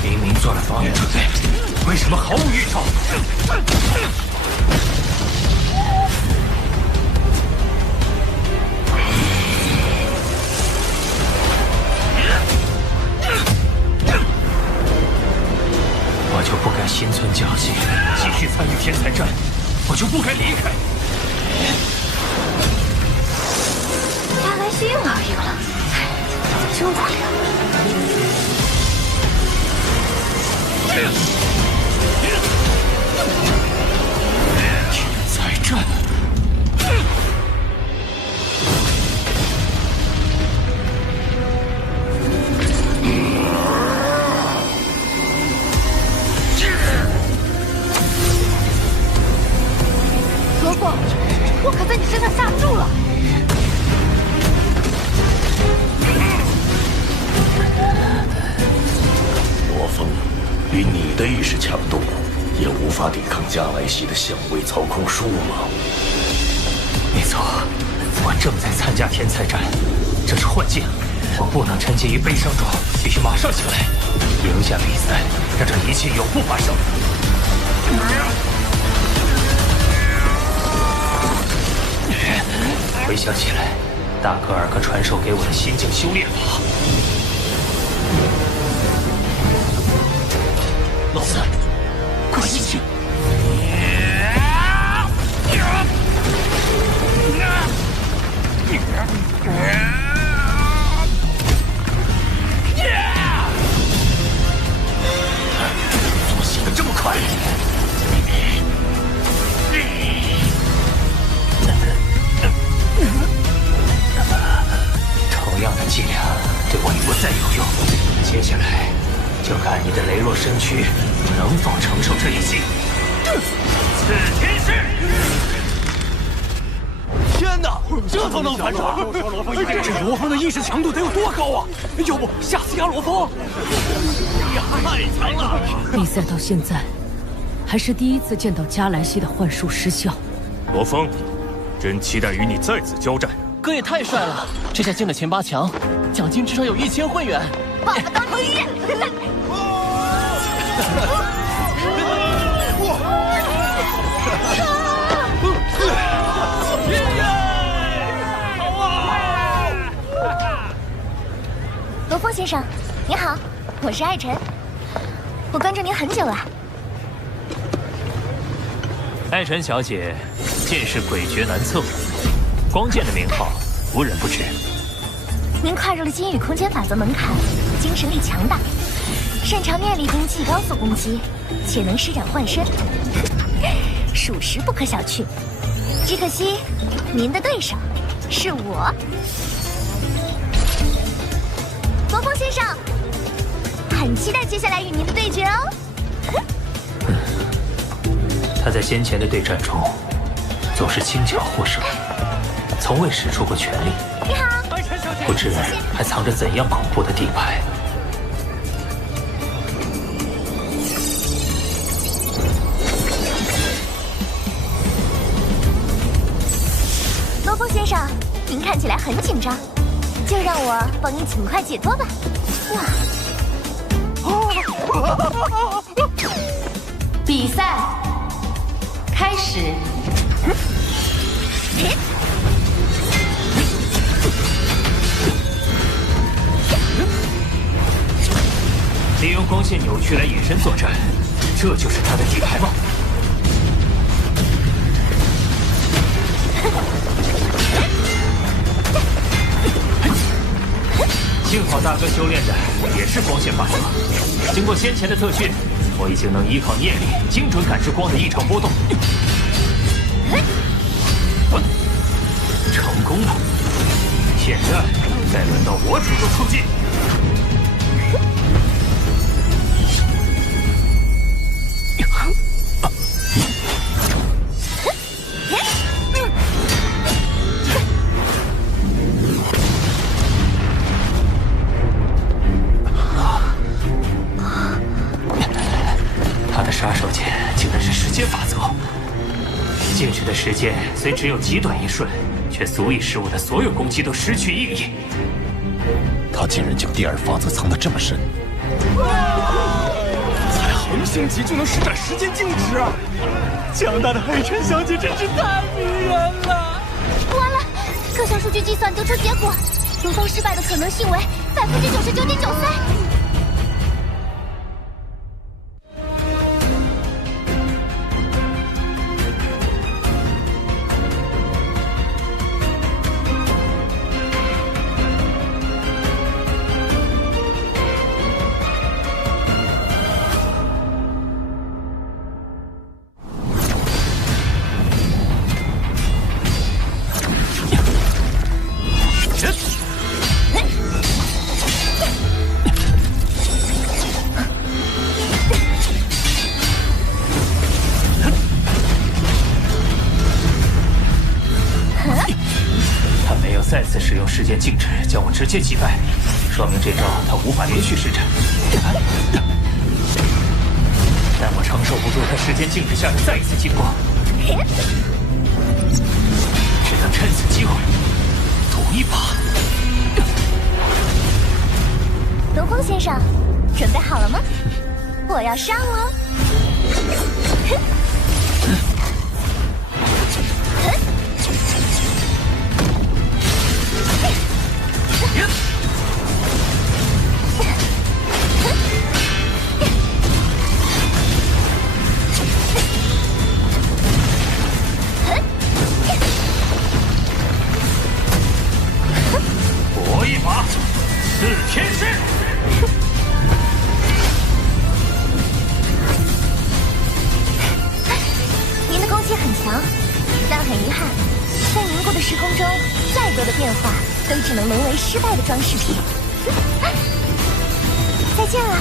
明明做了防御准备，为什么毫无预兆？我就不该心存侥幸，继续参与天才战，我就不该离开。加莱西又要赢了，真无聊。天才战。罗峰，我可在你身上下注了。罗峰，以你的意识强度，也无法抵抗加莱西的相位操控术吗？没错，我正在参加天才战，这是幻境，我不能沉浸于悲伤中，必须马上醒来，赢下比赛，让这一切永不发生。回想起来，大格尔克传授给我的心境修炼法。老三，快醒醒！怎么醒得这么快？同样的伎俩对我已不再有用，接下来就看你的羸弱身躯能否承受这一击。刺天式！天哪，这都能反转！这罗峰的意识强度得有多高啊？要不下次压罗峰？太强了！比赛到现在，还是第一次见到加莱西的幻术失效。罗峰，真期待与你再次交战。哥也太帅了，这下进了前8强，奖金至少有1000会员。爸爸当第一！罗峰先生，你好，我是艾辰，我关注您很久了。艾辰小姐，见识诡谲难测，光剑的名号无人不知。您跨入了金域空间法则门槛，精神力强大，擅长念力兵器高速攻击，且能施展幻身，属实不可小觑。只可惜，您的对手是我。罗峰先生，很期待接下来与您的对决哦。他在先前的对战中总是轻巧获胜，从未使出过全力。你好，不知还藏着怎样恐怖的底牌。罗峰先生，您看起来很紧张，就让我帮你尽快解脱吧。比赛开始。利用光线扭曲来隐身作战，这就是他的底牌吗？幸好大哥修炼的也是光线法则，经过先前的特训，我已经能依靠念力精准感知光的异常波动。成功了！现在再轮到我主动出击。持的时间虽只有极短一瞬，却足以使我的所有攻击都失去意义。他竟然将第二法则藏得这么深。才恒星级就能施展时间静止，强大的海川小姐真是太迷人了。完了，各项数据计算得出结果，罗峰失败的可能性为99.93%。再次使用时间静止，将我直接击败，说明这招他无法连续施展。但我承受不住他时间静止下的再一次进攻，只能趁此机会赌一把。龙峰先生，准备好了吗？我要上喽！搏一把，四天师。您的攻击很强，但很遗憾，在凝固的时空中，再多的变化都只能沦为失败的装饰品。再见了，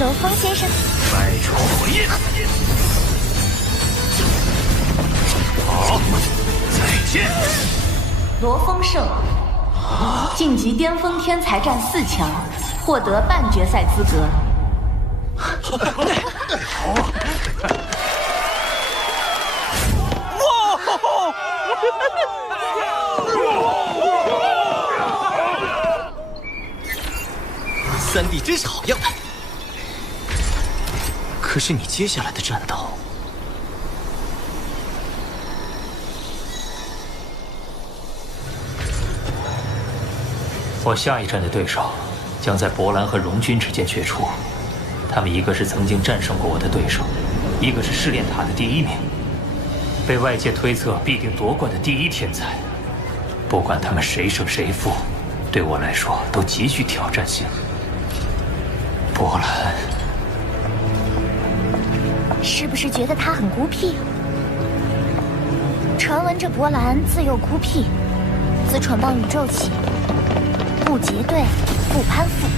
龙峰先生。外出回应。好，再见。罗峰胜，晋级巅峰天才战4强，获得半决赛资格。三弟真是好样的。可是你接下来的战斗，我下一站的对手将在博兰和荣军之间决出。他们一个是曾经战胜过我的对手，一个是试炼塔的第1名，被外界推测必定夺冠的第1天才。不管他们谁胜谁负，对我来说都极具挑战性。博兰，是不是觉得他很孤僻？传闻这博兰自幼孤僻，自闯荡宇宙起，不结队，不攀附，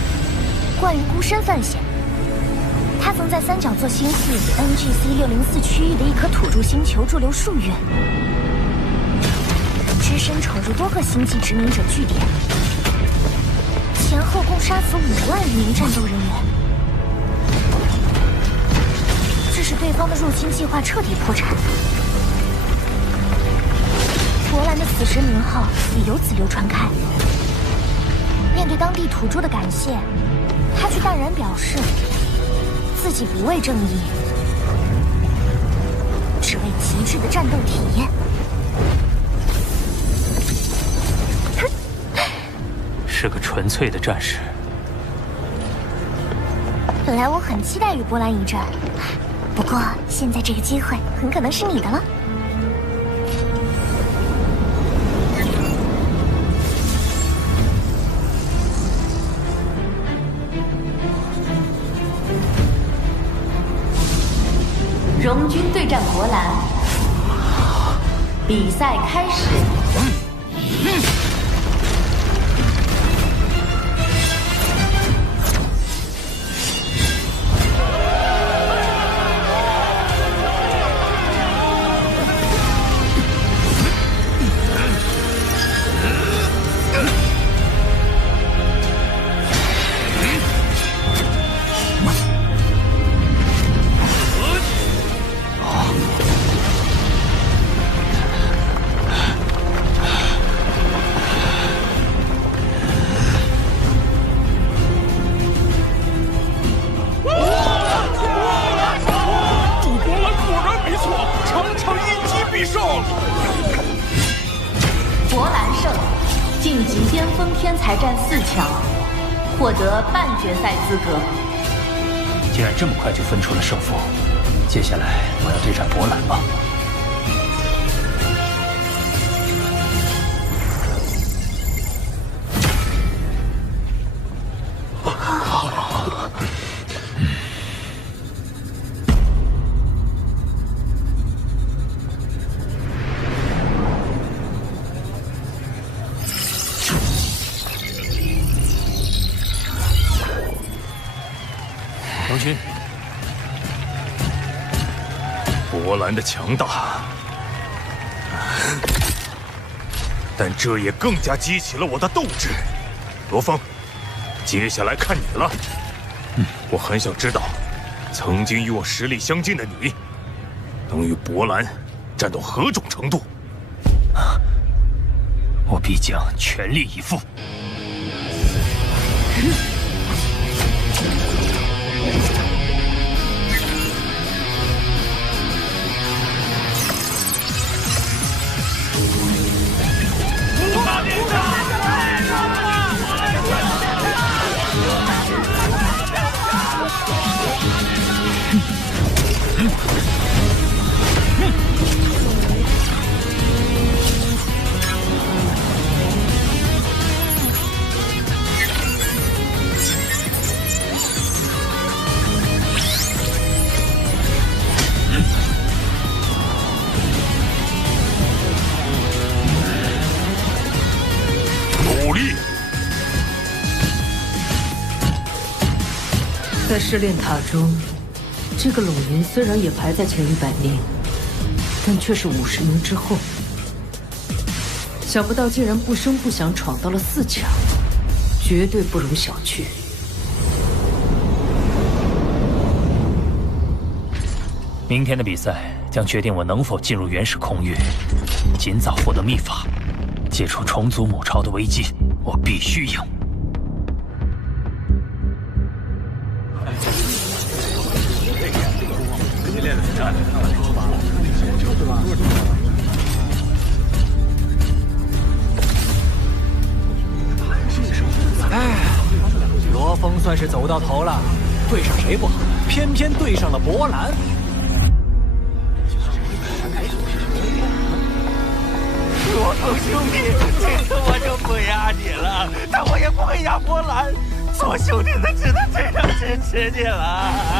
惯于孤身犯险。他曾在三角座星系 NGC604 区域的一颗土著星球驻留数月，只身闯入多个星际殖民者据点，前后共杀死5万余名战斗人员。致使对方的入侵计划彻底破产。博兰的死神名号也由此流传开。面对当地土著的感谢，他却淡然表示，自己不为正义，只为极致的战斗体验。是个纯粹的战士。本来我很期待与博兰一战，不过现在这个机会很可能是你的了。荣军对战博兰，比赛开始。级巅峰天才战4强，获得半决赛资格。既然这么快就分出了胜负，接下来我要对战博兰吧。龙君，博兰的强大，但这也更加激起了我的斗志。罗峰，接下来看你了。我很想知道，曾经与我实力相近的你，能与博兰战到何种程度？我必将全力以赴。在试炼塔中，这个陇云虽然也排在前100名，但却是50名之后。想不到竟然不声不响闯到了4强，绝对不容小觑。明天的比赛将决定我能否进入原始空域，尽早获得秘法，解除重组母巢的危机。我必须赢。哎，罗峰算是走到头了，对上谁不好，偏偏对上了博兰。罗峰兄弟，这次我就不压你了，但我也不会压博兰。做兄弟的只能这样支持你了。